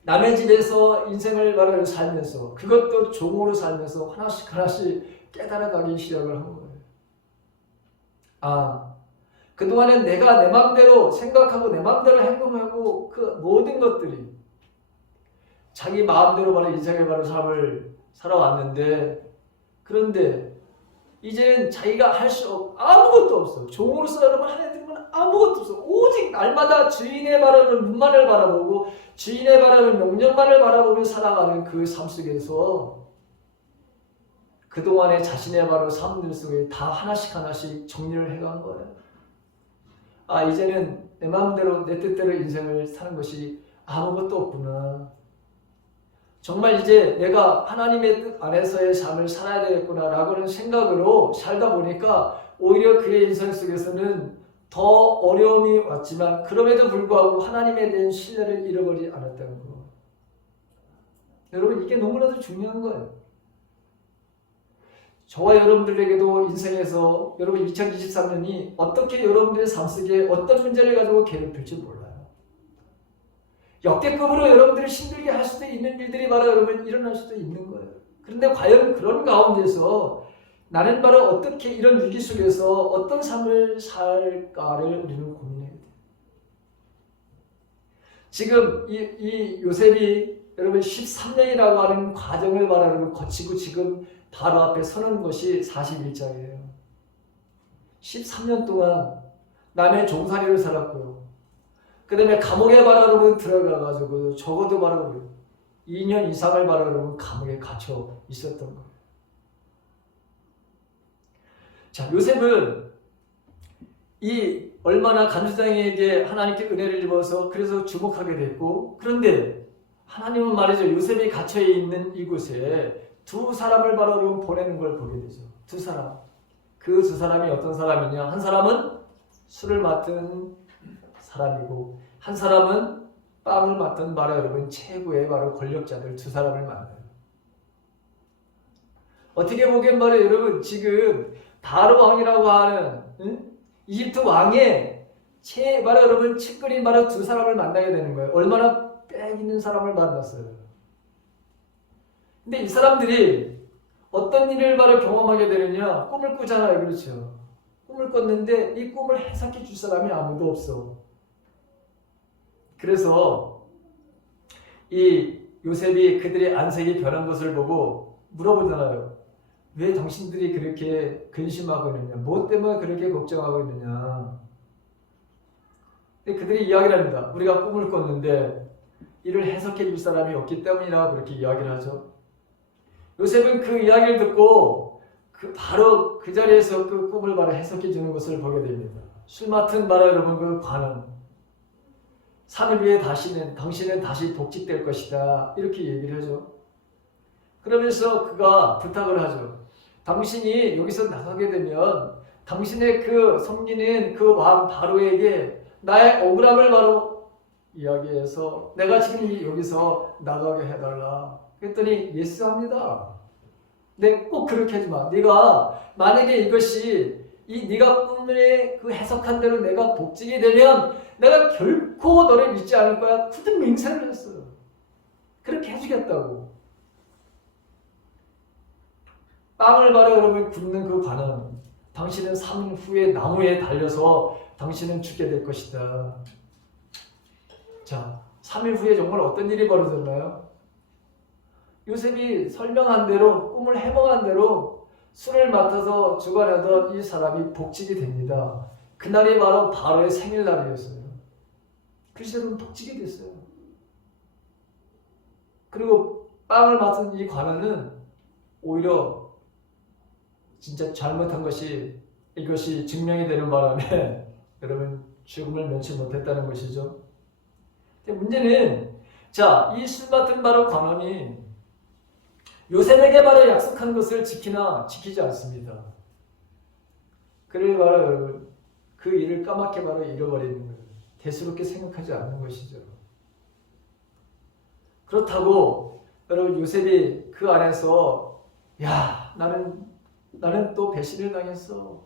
남의 집에서 인생을 바로 살면서 그것도 종으로 살면서 하나씩 하나씩 깨달아가기 시작을 한 거예요. 아, 그동안엔 내가 내 마음대로 생각하고 내 마음대로 행동하고 그 모든 것들이 자기 마음대로 바로 인생의 바로 삶을 살아왔는데 그런데 이제는 자기가 할 수 아무것도 없어. 종으로서 여러분 하나님 건 아무것도 없어. 오직 날마다 주인의 바라는 눈만을 바라보고 주인의 바라는 명령만을 바라보며 살아가는 그 삶 속에서 그동안의 자신의 바로 삶들 속에 다 하나씩 하나씩 정리를 해간 거예요. 아, 이제는 내 마음대로 내 뜻대로 인생을 사는 것이 아무것도 없구나. 정말 이제 내가 하나님의 뜻 안에서의 삶을 살아야 되겠구나라고 하는 생각으로 살다 보니까 오히려 그의 인생 속에서는 더 어려움이 왔지만 그럼에도 불구하고 하나님에 대한 신뢰를 잃어버리지 않았다는 거. 여러분 이게 너무나도 중요한 거예요. 저와 여러분들에게도 인생에서 여러분 2023년이 어떻게 여러분들의 삶 속에 어떤 문제를 가지고 괴롭힐지 몰라요. 역대급으로 여러분들을 힘들게 할 수도 있는 일들이 바로 여러분 일어날 수도 있는 거예요. 그런데 과연 그런 가운데서 나는 바로 어떻게 이런 위기 속에서 어떤 삶을 살까를 우리는 고민해야 돼요. 지금 이 요셉이 여러분 13년이라고 하는 과정을 바로 거치고 지금 바로 앞에 서는 것이 41장이에요. 13년 동안 남의 종살이를 살았고요. 그 다음에 감옥에 바로 들어가가지고 적어도 바로 2년 이상을 바로 감옥에 갇혀 있었던 거예요. 자, 요셉은 이 얼마나 간수장에게 하나님께 은혜를 입어서 그래서 주목하게 됐고 그런데 하나님은 말이죠. 요셉이 갇혀 있는 이곳에 두 사람을 바로 보내는 걸 보게 되죠. 두 사람. 그 두 사람이 어떤 사람이냐? 한 사람은 술을 맡은 사람이고 한 사람은 빵을 맡은 바로 여러분 최고의 바로 권력자들 두 사람을 만나요. 어떻게 보기엔 바로 여러분 지금 다로 왕이라고 하는 이집트 왕의 바로 여러분 측근인 바로 두 사람을 만나게 되는 거예요. 얼마나 빽 있는 사람을 만났어요. 근데 이 사람들이 어떤 일을 바로 경험하게 되느냐? 꿈을 꾸잖아요. 그렇죠? 꿈을 꿨는데 이 꿈을 해석해 줄 사람이 아무도 없어. 그래서 이 요셉이 그들의 안색이 변한 것을 보고 물어보잖아요. 왜 당신들이 그렇게 근심하고 있느냐? 무엇 때문에 그렇게 걱정하고 있느냐? 근데 그들이 이야기를 합니다. 우리가 꿈을 꿨는데 이를 해석해 줄 사람이 없기 때문이라 그렇게 이야기를 하죠. 요셉은 그 이야기를 듣고 바로 그 자리에서 그 꿈을 바로 해석해 주는 것을 보게 됩니다. 술 맡은 바로 여러분 그 관원 3일 후에 당신은 다시 복직될 것이다. 이렇게 얘기를 하죠. 그러면서 그가 부탁을 하죠. 당신이 여기서 나가게 되면 당신의 그 섬기는 그 왕 바로에게 나의 억울함을 바로 이야기해서 내가 지금 여기서 나가게 해달라. 그랬더니 예스 합니다. 근데 꼭 그렇게 하지 마. 네가 만약에 이것이 네가 꿈에 그 해석한 대로 내가 복직이 되면 내가 결코 너를 믿지 않을 거야. 굳은 맹세를 했어요. 그렇게 해주겠다고. 빵을 바로 여러분 굽는 그 관원. 당신은 3일 후에 나무에 달려서 당신은 죽게 될 것이다. 자, 3일 후에 정말 어떤 일이 벌어졌나요? 요셉이 설명한 대로 꿈을 해몽한 대로 술을 맡아서 주관하던 이 사람이 복직이 됩니다. 그날이 바로 바로의 생일날이었어요. 글쎄요, 복직이 됐어요. 그리고 빵을 맡은 이 관원은 오히려 진짜 잘못한 것이 이것이 증명이 되는 바람에 여러분 죽음을 면치 못했다는 것이죠. 근데 문제는 자, 이 술 맡은 바로 관원이 요셉에게 바로 약속한 것을 지키나 지키지 않습니다. 그래 바로 여러분 그 일을 까맣게 바로 잃어버리는 거예요. 대수롭게 생각하지 않는 것이죠. 그렇다고 여러분 요셉이 그 안에서 야 나는 또 배신을 당했어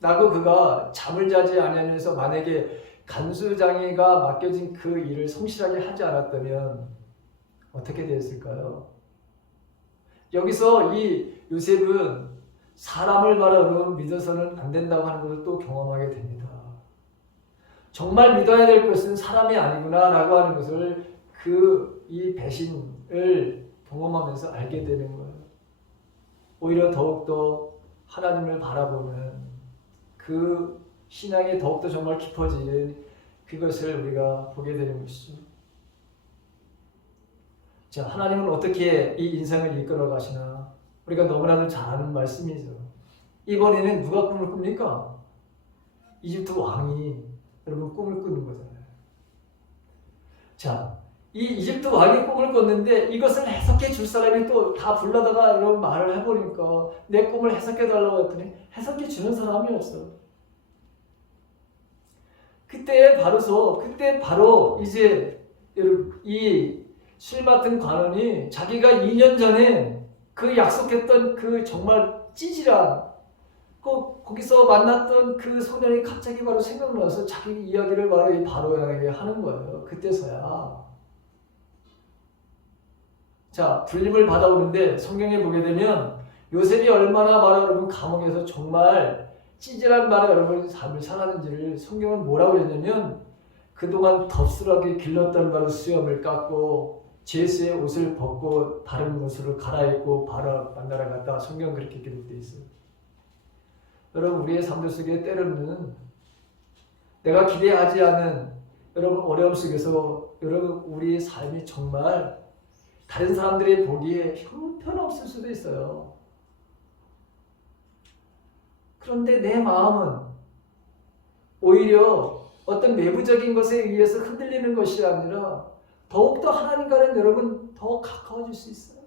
라고 그가 잠을 자지 않으면서 만약에 간수장이가 맡겨진 그 일을 성실하게 하지 않았다면 어떻게 되었을까요? 여기서 이 요셉은 사람을 바라보고 믿어서는 안 된다고 하는 것을 또 경험하게 됩니다. 정말 믿어야 될 것은 사람이 아니구나 라고 하는 것을 이 배신을 경험하면서 알게 되는 거예요. 오히려 더욱더 하나님을 바라보는 그 신앙이 더욱더 정말 깊어지는 그것을 우리가 보게 되는 것이죠. 자, 하나님은 어떻게 이 인생을 이끌어 가시나 우리가 너무나도 잘 아는 말씀이죠. 이번에는 누가 꿈을 꿉니까? 이집트 왕이 여러분 꿈을 꾸는 거잖아요. 자, 이 이집트 왕이 꿈을 꿨는데 이것을 해석해 줄 사람이 또 다 불러다가 이런 말을 해보니까 내 꿈을 해석해 달라고 했더니 해석해 주는 사람이 없어. 그때 바로 이제 이 술 맡은 관원이 자기가 2년 전에 그 약속했던 그 정말 찌질한 거기서 만났던 그 소년이 갑자기 바로 생각나서 자기 이야기를 바로 이 바로에게 하는 거예요. 그때서야. 자, 불림을 받아오는데 성경에 보게 되면 요셉이 얼마나 바로 여러분 감옥에서 정말 찌질한 바로 여러분 삶을 살았는지를 성경은 뭐라고 했냐면 그동안 덥슬하게 길렀던 바로 수염을 깎고 제수의 옷을 벗고 다른 옷으로 갈아입고 바로 만나러 갔다. 성경 그렇게 기록되어 있어요. 여러분 우리의 삶들 속에 때로는 내가 기대하지 않은 여러분 어려움 속에서 여러분 우리의 삶이 정말 다른 사람들이 보기에 형편없을 수도 있어요. 그런데 내 마음은 오히려 어떤 외부적인 것에 의해서 흔들리는 것이 아니라 더욱더 하나님과는 여러분 더 가까워질 수 있어요.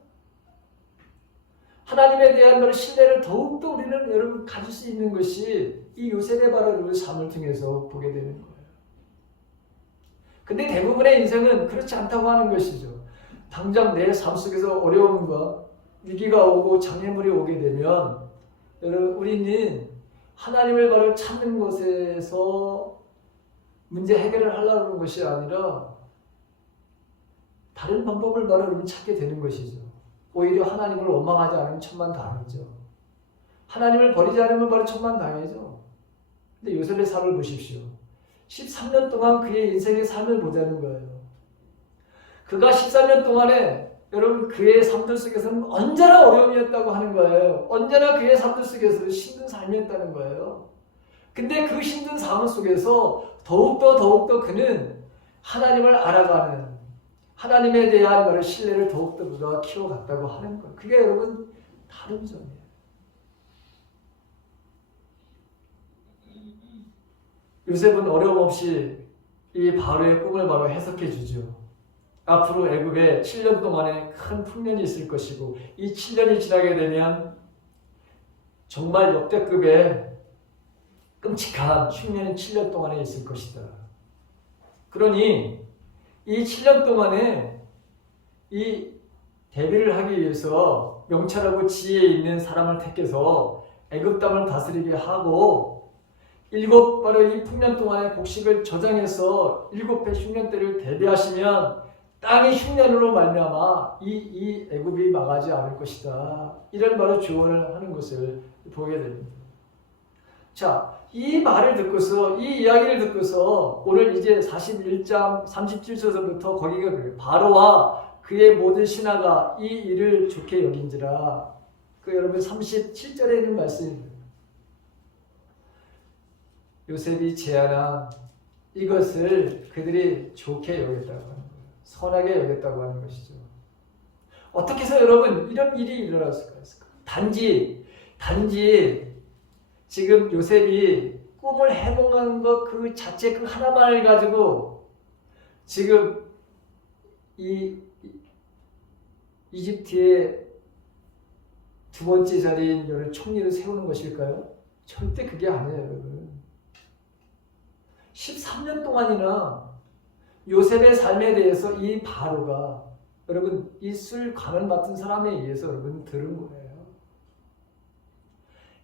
하나님에 대한 신뢰를 더욱더 우리는 여러분 가질 수 있는 것이 이 요셉의 바로 여러분 삶을 통해서 보게 되는 거예요. 근데 대부분의 인생은 그렇지 않다고 하는 것이죠. 당장 내 삶 속에서 어려움과 위기가 오고 장애물이 오게 되면 여러분 우리는 하나님을 바로 찾는 것에서 문제 해결을 하려고 하는 것이 아니라 다른 방법을 바로 여러분 찾게 되는 것이죠. 오히려 하나님을 원망하지 않으면 천만다행이죠. 하나님을 버리지 않으면 바로 천만다행이죠. 근데 요셉의 삶을 보십시오. 13년 동안 그의 인생의 삶을 보자는 거예요. 그가 13년 동안에 여러분 그의 삶들 속에서는 언제나 어려움이었다고 하는 거예요. 언제나 그의 삶들 속에서 힘든 삶이었다는 거예요. 근데 그 힘든 삶 속에서 더욱더 그는 하나님을 알아가는 하나님에 대한 신뢰를 더욱더 그가 키워갔다고 하는 거예요. 그게 여러분 다른 점이에요. 요셉은 어려움 없이 이 바로의 꿈을 바로 해석해 주죠. 앞으로 애굽에 7년 동안에 큰 풍년이 있을 것이고 이 7년이 지나게 되면 정말 역대급의 끔찍한 흉년이 7년 동안에 있을 것이다. 그러니 이 7년 동안에 이 대비를 하기 위해서 명철하고 지혜 있는 사람을 택해서 애굽 땅을 다스리게 하고 바로 이 풍년 동안에 곡식을 저장해서 7배 흉년 때를 대비하시면 땅이 흉년으로 말미암아 이 애굽이 망하지 않을 것이다. 이런 바로 조언을 하는 것을 보게 됩니다. 자, 이 말을 듣고서 이 이야기를 듣고서 오늘 이제 41장 37절부터 거기가 그래요. 바로와 그의 모든 신하가 이 일을 좋게 여긴지라. 그 여러분 37절에 있는 말씀입니다. 요셉이 제안한 이것을 그들이 좋게 여겼다고 하는 거예요. 선하게 여겼다고 하는 것이죠. 어떻게 해서 여러분 이런 일이 일어날 수가 있을까? 단지 지금 요셉이 꿈을 해몽한 것 그 자체 그 하나만을 가지고 지금 이 이집트의 두 번째 자리인 여러 총리를 세우는 것일까요? 절대 그게 아니에요, 여러분. 13년 동안이나 요셉의 삶에 대해서 이 바로가 여러분 이 술 관을 맡은 사람에 의해서 여러분 들은 거예요.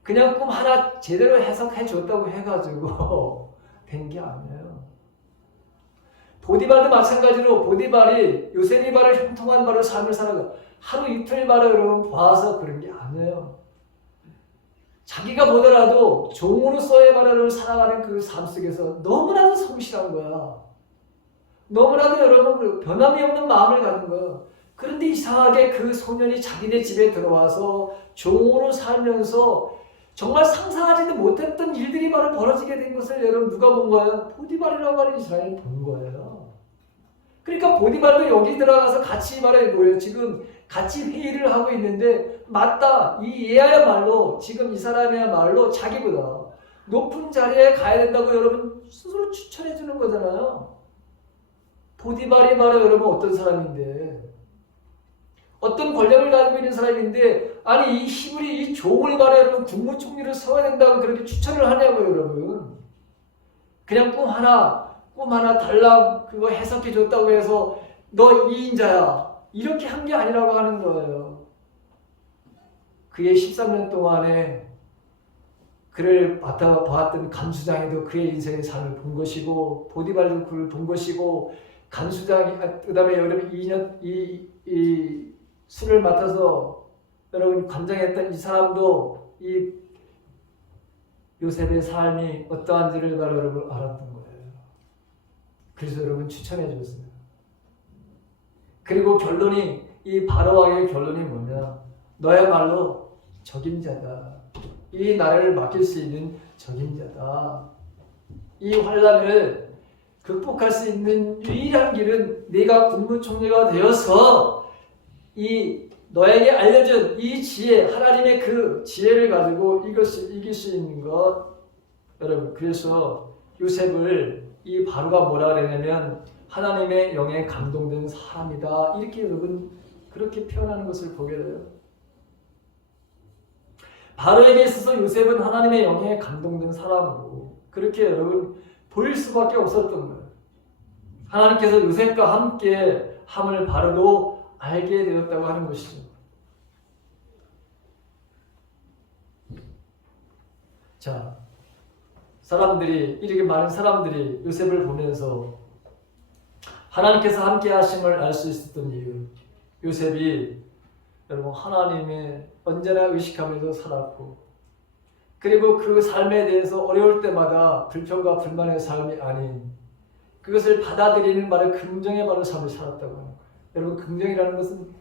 그냥 꿈 하나 제대로 해석해 줬다고 해가지고 된 게 아니에요. 보디발도 마찬가지로 보디발이 요셉이 바로 형통한 바로 삶을 살아가 하루 이틀 바로 여러분 봐서 그런 게 아니에요. 자기가 보더라도 종으로서의 바로 살아가는 그 삶 속에서 너무나도 성실한 거야. 너무나도 여러분 변함이 없는 마음을 가진 거야. 그런데 이상하게 그 소년이 자기네 집에 들어와서 종으로 살면서 정말 상상하지도 못했던 일들이 바로 벌어지게 된 것을 여러분 누가 본 거예요? 보디발이라고 하는 이스라엘이 본 거예요. 그러니까 보디발도 여기 들어가서 같이 말해 뭐예요? 지금 같이 회의를 하고 있는데 맞다. 이 얘야말로 지금 이 사람이야말로 자기보다 높은 자리에 가야 된다고 여러분 스스로 추천해 주는 거잖아요. 보디발이 바로 여러분 어떤 사람인데 어떤 권력을 가지고 있는 사람인데 아니 이 히브리 이 종을 바로 여러분 국무총리를 세워야 된다고 그렇게 추천을 하냐고요, 여러분. 그냥 꿈 하나 달랑 그거 해석해 줬다고 해서 너 2인자야 이렇게 한 게 아니라고 하는 거예요. 그의 13년 동안에 그를 봤던 간수장에도 그의 인생의 삶을 본 것이고 보디발도 그를 본 것이고 간수장이 그다음에 여러분 2년 이 술을 맡아서 여러분 관장했던 이 사람도 이 요셉의 삶이 어떠한지를 바로 여러분 알았던 거예요. 그래서 여러분 추천해 줬어요. 그리고 결론이 이 바로왕의 결론이 뭐냐? 너야말로 적임자다. 이 나라를 맡길 수 있는 적임자다. 이 환란을 극복할 수 있는 유일한 길은 네가 국무총리가 되어서 이 너에게 알려준 이 지혜, 하나님의 그 지혜를 가지고 이것을 이길 수 있는 것. 여러분, 그래서 요셉을 이 바로가 뭐라 그랬냐면 하나님의 영에 감동된 사람이다. 이렇게 여러분 그렇게 표현하는 것을 보게 돼요. 바로에게 있어서 요셉은 하나님의 영에 감동된 사람으로 그렇게 여러분 보일 수밖에 없었던 거예요. 하나님께서 요셉과 함께 함을 바로도 알게 되었다고 하는 것이죠. 자, 이렇게 많은 사람들이 요셉을 보면서 하나님께서 함께 하심을 알 수 있었던 이유, 요셉이 여러분 하나님의 언제나 의식하면서 살았고 그리고 그 삶에 대해서 어려울 때마다 불평과 불만의 삶이 아닌 그것을 받아들이는 바로 긍정의 바로 삶을 살았다고 하는 거예요. 여러분 긍정이라는 것은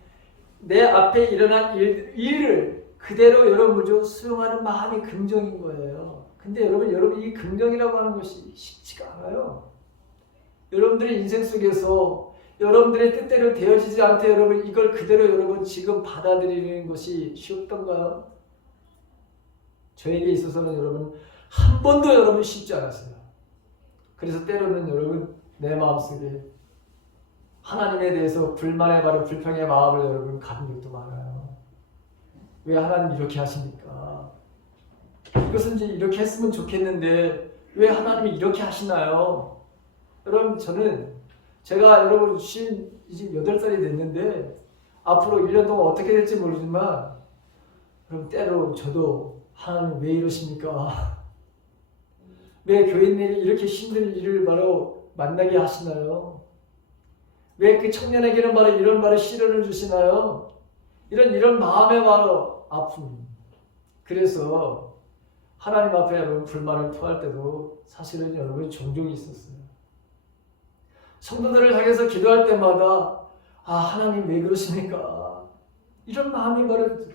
내 앞에 일어난 일을 그대로 여러분 수용하는 마음이 긍정인 거예요. 근데 여러분 이 긍정이라고 하는 것이 쉽지가 않아요. 여러분들의 인생 속에서 여러분들의 뜻대로 되어지지 않되 여러분 이걸 그대로 여러분 지금 받아들이는 것이 쉬웠던가요? 저에게 있어서는 여러분 한 번도 여러분 쉽지 않았어요. 그래서 때로는 여러분 내 마음속에 하나님에 대해서 불만의 바로 불평의 마음을 여러분 가진 적도 많아요. 왜 하나님 이렇게 하십니까? 이것은 이제 이렇게 했으면 좋겠는데 왜 하나님이 이렇게 하시나요? 여러분 제가 여러분 58살이 됐는데 앞으로 1년 동안 어떻게 될지 모르지만 그럼 때로 저도 하나님 왜 이러십니까? 왜 교인들이 이렇게 힘든 일을 바로 만나게 하시나요? 왜 그 청년에게는 바로 이런 바로 시련을 주시나요? 이런 마음의 바로 아픔. 그래서 하나님 앞에 여러분 불만을 토할 때도 사실은 여러분 종종 있었어요. 성도들을 향해서 기도할 때마다 아, 하나님 왜 그러십니까? 이런 마음이 말해도 돼요.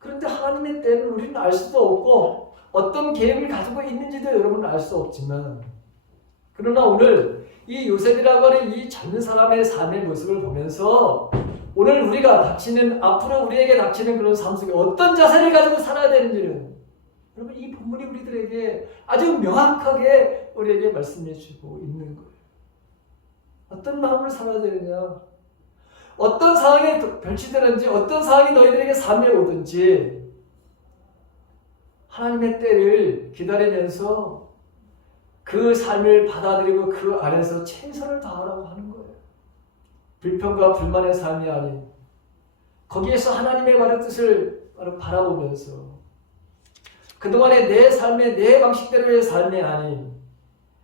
그런데 하나님의 때를 우리는 알 수도 없고 어떤 계획을 가지고 있는지도 여러분은 알 수 없지만, 그러나 오늘 이 요셉이라고 하는 이 젊은 사람의 삶의 모습을 보면서 오늘 우리가 닥치는, 앞으로 우리에게 닥치는 그런 삶 속에 어떤 자세를 가지고 살아야 되는지는 여러분 이 본문이 우리들에게 아주 명확하게 우리에게 말씀해 주고 있는 거예요. 어떤 마음으로 살아야 되느냐, 어떤 상황이 펼치되는지, 어떤 상황이 너희들에게 삶에 오든지 하나님의 때를 기다리면서 그 삶을 받아들이고 그 안에서 최선을 다하라고 하는 거예요. 불평과 불만의 삶이 아닌, 거기에서 하나님의 말의 뜻을 바라보면서 그동안의 내 삶의, 내 방식대로의 삶이 아닌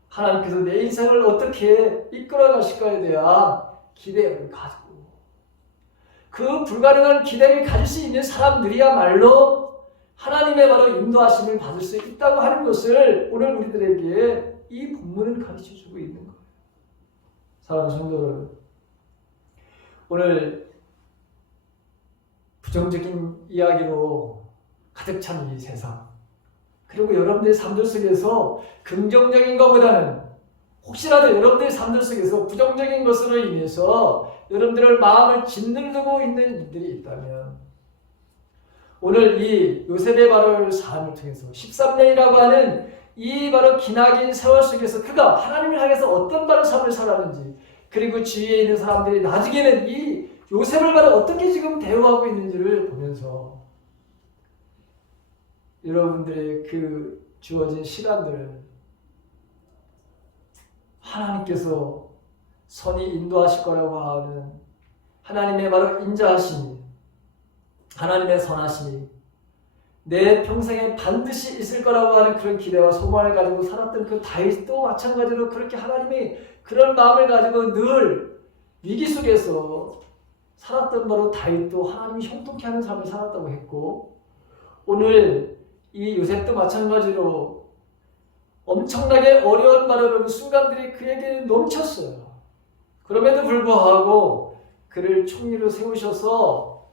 하나님께서 내 인생을 어떻게 이끌어 가실까에 대한 기대를 가지고, 그 불가능한 기대를 가질 수 있는 사람들이야말로 하나님의 바로 인도하심을 받을 수 있다고 하는 것을 오늘 우리들에게 이 본문은 가르쳐주고 있는 거예요. 사랑하는 성도 여러분, 오늘 부정적인 이야기로 가득 찬 이 세상, 그리고 여러분들의 삶들 속에서 긍정적인 것보다는 혹시라도 여러분들의 삶들 속에서 부정적인 것으로 인해서 여러분들의 마음을 짓누르고 있는 일들이 있다면, 오늘 이 요셉의 바로 삶을 통해서 13년이라고 하는 이 바로 기나긴 세월 속에서 그가 하나님을 향해서 어떤 바로 삶을 살았는지, 그리고 주위에 있는 사람들이 나중에는 이 요셉을 바로 어떻게 지금 대우하고 있는지를 보면서 여러분들의 그 주어진 시간들을 하나님께서 선히 인도하실 거라고 하는 하나님의 바로 인자하심이, 하나님의 선하심이 내 평생에 반드시 있을 거라고 하는 그런 기대와 소망을 가지고 살았던 그 다윗도 마찬가지로 그렇게 하나님이 그런 마음을 가지고 늘 위기 속에서 살았던 바로 다윗도 하나님이 형통케 하는 삶을 살았다고 했고, 오늘 이 요셉도 마찬가지로 엄청나게 어려운 바로 순간들이 그에게 넘쳤어요. 그럼에도 불구하고 그를 총리로 세우셔서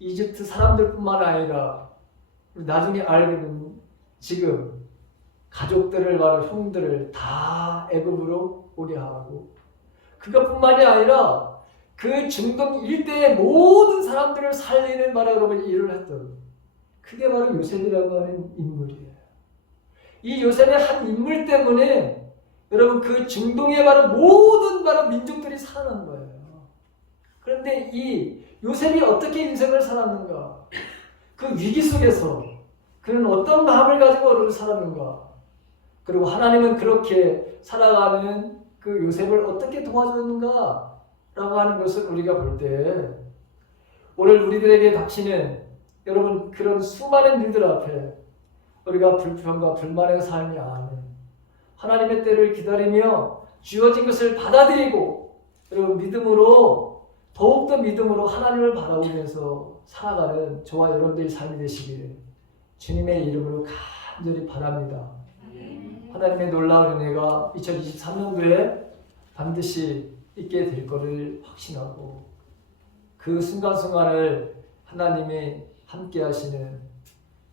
이집트 사람들뿐만 아니라 나중에 알게는 지금 가족들을 바로 형들을 다 애굽으로 오게 하고, 그것뿐만이 아니라 그 중동 일대의 모든 사람들을 살리는 바로 여러분 일을 했던, 그게 바로 요셉이라고 하는 인물이에요. 이 요셉의 한 인물 때문에 여러분 그 중동의 바로 모든 바로 민족들이 살아난 거예요. 그런데 이 요셉이 어떻게 인생을 살았는가? 그 위기 속에서 그는 어떤 마음을 가지고 살았는가? 그리고 하나님은 그렇게 살아가는 그 요셉을 어떻게 도와줬는가? 라고 하는 것을 우리가 볼 때, 오늘 우리들에게 닥치는 여러분 그런 수많은 일들 앞에 우리가 불평과 불만의 삶이 아닌 하나님의 때를 기다리며 주어진 것을 받아들이고, 여러분 믿음으로, 더욱더 믿음으로 하나님을 바라보면서 살아가는 저와 여러분들의 삶이 되시기를 주님의 이름으로 간절히 바랍니다. 하나님의 놀라운 은혜가 2023년도에 반드시 있게 될 것을 확신하고, 그 순간순간을 하나님이 함께 하시는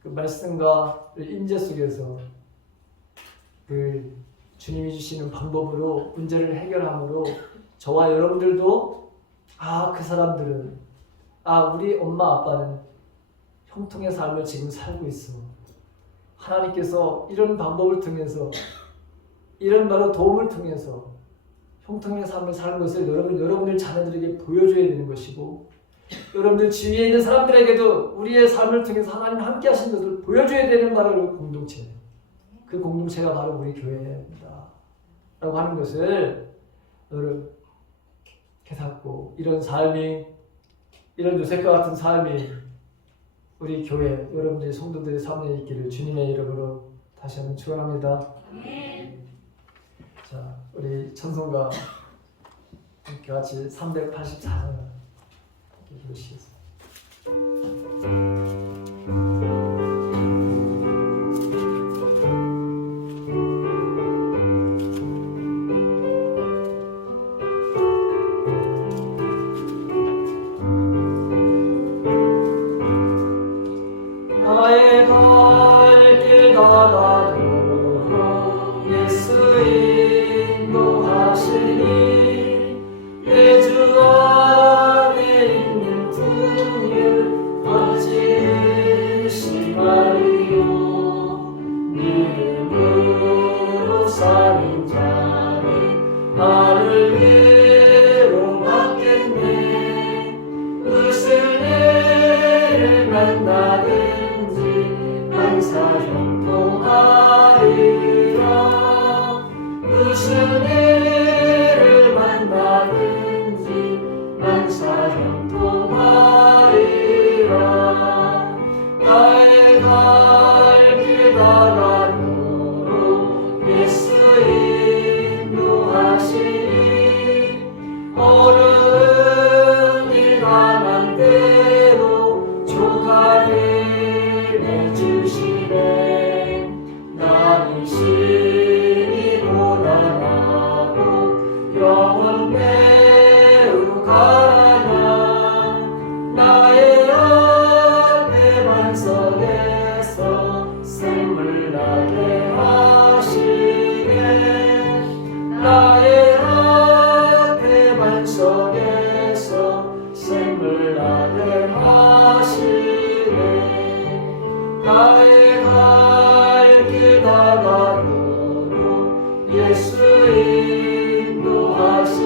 그 말씀과 인재 속에서 그 주님이 주시는 방법으로 문제를 해결함으로 저와 여러분들도 그 사람들은 우리 엄마 아빠는 형통의 삶을 지금 살고 있어. 하나님께서 이런 방법을 통해서, 이런 바로 도움을 통해서 형통의 삶을 사는 것을 여러분들 자녀들에게 보여줘야 되는 것이고, 여러분들 주위에 있는 사람들에게도 우리의 삶을 통해서 하나님 함께 하신 것을 보여줘야 되는 바로 공동체, 그 공동체가 바로 우리 교회입니다 라고 하는 것을 여러분 깨닫고, 이런 삶이, 이런 요셉과 같은 삶이 우리 교회 여러분들의 성도들의 삶에 있기를 주님의 이름으로 다시 한번 축원합니다. 자, 우리 찬송가 함께 같이 384장 부르시겠습니다. 갈 길 가라누로 예수 인도하시니 어른이 가난 대로 조카를 내주시네. 나는 신이 고난하고 영원 매우 가난한 나의 앞에 반석에서 샘물 나게 하시네. 나의 앞에 반석에서 샘물 나게 하시네. 나의 갈 길 다가도록 예수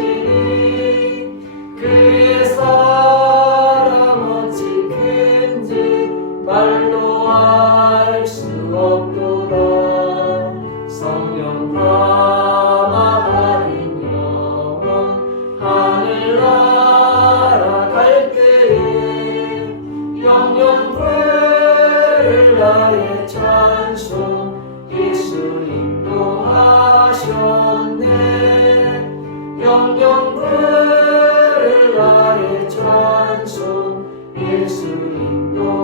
인도하시니 그의 사랑 어찌 큰지 말로 알 수 없도다. 성령 감화받은 영혼 하늘나라 갈 때에 영영 부를 나의 찬송 예수 인도하셨네. 영영 부를 나의 찬송 예수 인도하셨네.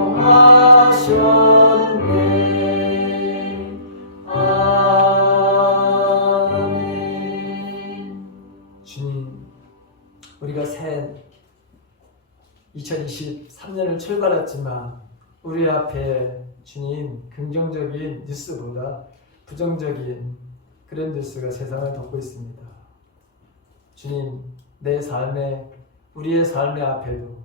아멘. 주님, 우리가 새 2023년을 출발했지만 우리 앞에 주님 긍정적인 뉴스보다 부정적인 그런 뉴스가 세상을 덮고 있습니다. 주님, 내 삶에 우리의 삶의 앞에도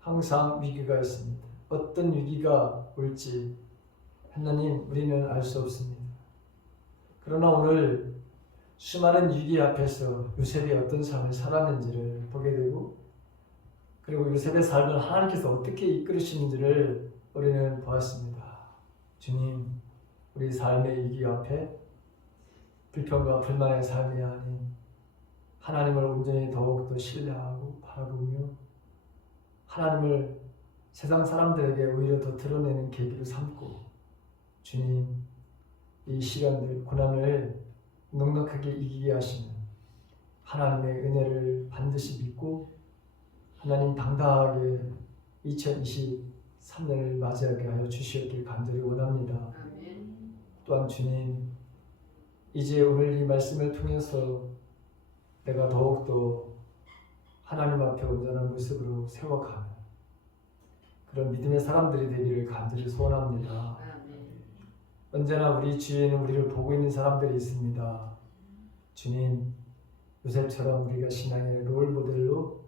항상 위기가 있습니다. 어떤 위기가 올지 하나님 우리는 알 수 없습니다. 그러나 오늘 수많은 위기 앞에서 요셉이 어떤 삶을 살았는지를 보게 되고 그리고 요셉의 삶을 하나님께서 어떻게 이끌으시는지를 우리는 보았습니다. 주님, 우리 삶의 위기 앞에 불평과 불만의 삶이 아닌 하나님을 온전히 더욱더 신뢰하고 바라보며 하나님을 세상 사람들에게 오히려 더 드러내는 계기로 삼고 주님, 이 시간들 고난을 넉넉하게 이기게 하시는 하나님의 은혜를 반드시 믿고 하나님 당당하게 2023년을 맞이하게 하여 주시옵길 간절히 원합니다. 또한 주님, 이제 오늘 이 말씀을 통해서 내가 더욱더 하나님 앞에 온전한 모습으로 세워가는 그런 믿음의 사람들이 되기를 간절히 소원합니다. 언제나 우리 주위에는 우리를 보고 있는 사람들이 있습니다. 주님, 요셉처럼 우리가 신앙의 롤 모델로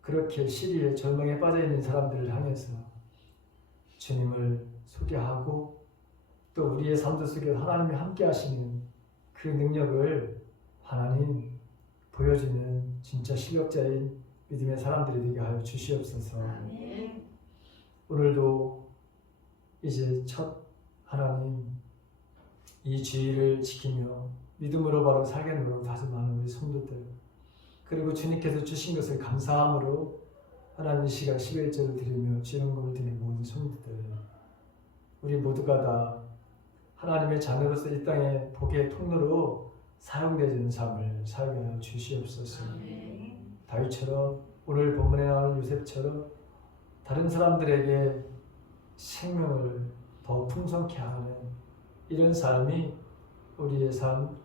그렇게 시리에 절망에 빠져있는 사람들을 향해서 주님을 소개하고 또 우리의 삶들 속에 하나님이 함께 하시는 그 능력을 하나님 보여주는 진짜 실력자인 믿음의 사람들이 되게 하여 주시옵소서. 오늘도 이제 첫 하나님 이 주의를 지키며 믿음으로 바로 살겠노라고 다짐하는 우리 성도들 그리고 주님께서 주신 것을 감사함으로 하나님 이 시간 11절을 드리며 지원금을 드리는 모든 성도들 우리 모두가 다 하나님의 자녀로서 이 땅에 복의 통로로 사용되는 삶을 살게 하여 주시옵소서. 다윗처럼 오늘 본문에 나오는 요셉처럼 다른 사람들에게 생명을 더 풍성케 하는 이런 삶이 우리의 삶,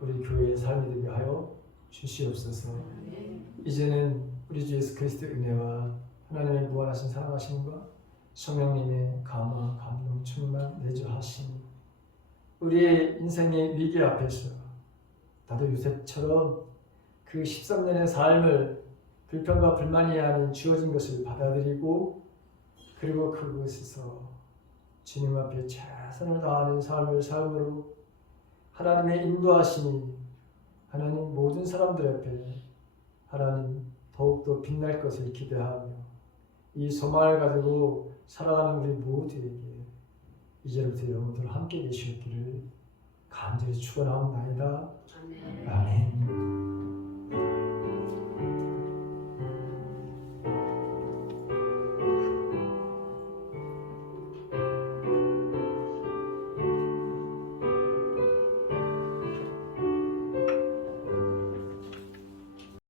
우리 교회의 삶이 되게 하여 주시옵소서. 이제는 우리 주 예수 그리스도의 은혜와 하나님의 무한하신 사랑하심과 성령님의 감화, 감동, 충만, 내주하심 우리의 인생의 위기 앞에서 나도 요셉처럼 그 13년의 삶을 불평과 불만이 아닌 주어진 것을 받아들이고 그리고 그곳에서 주님 앞에 최선을 다하는 삶을 삶으로 하나님의 인도하심이 하나님 모든 사람들 앞에 하나님 더욱더 빛날 것을 기대하며 이 소망을 가지고 살아가는 우리 모두에게 이제부터 영원토록 함께 계시기를 간절히 축원하옵나이다. 아멘.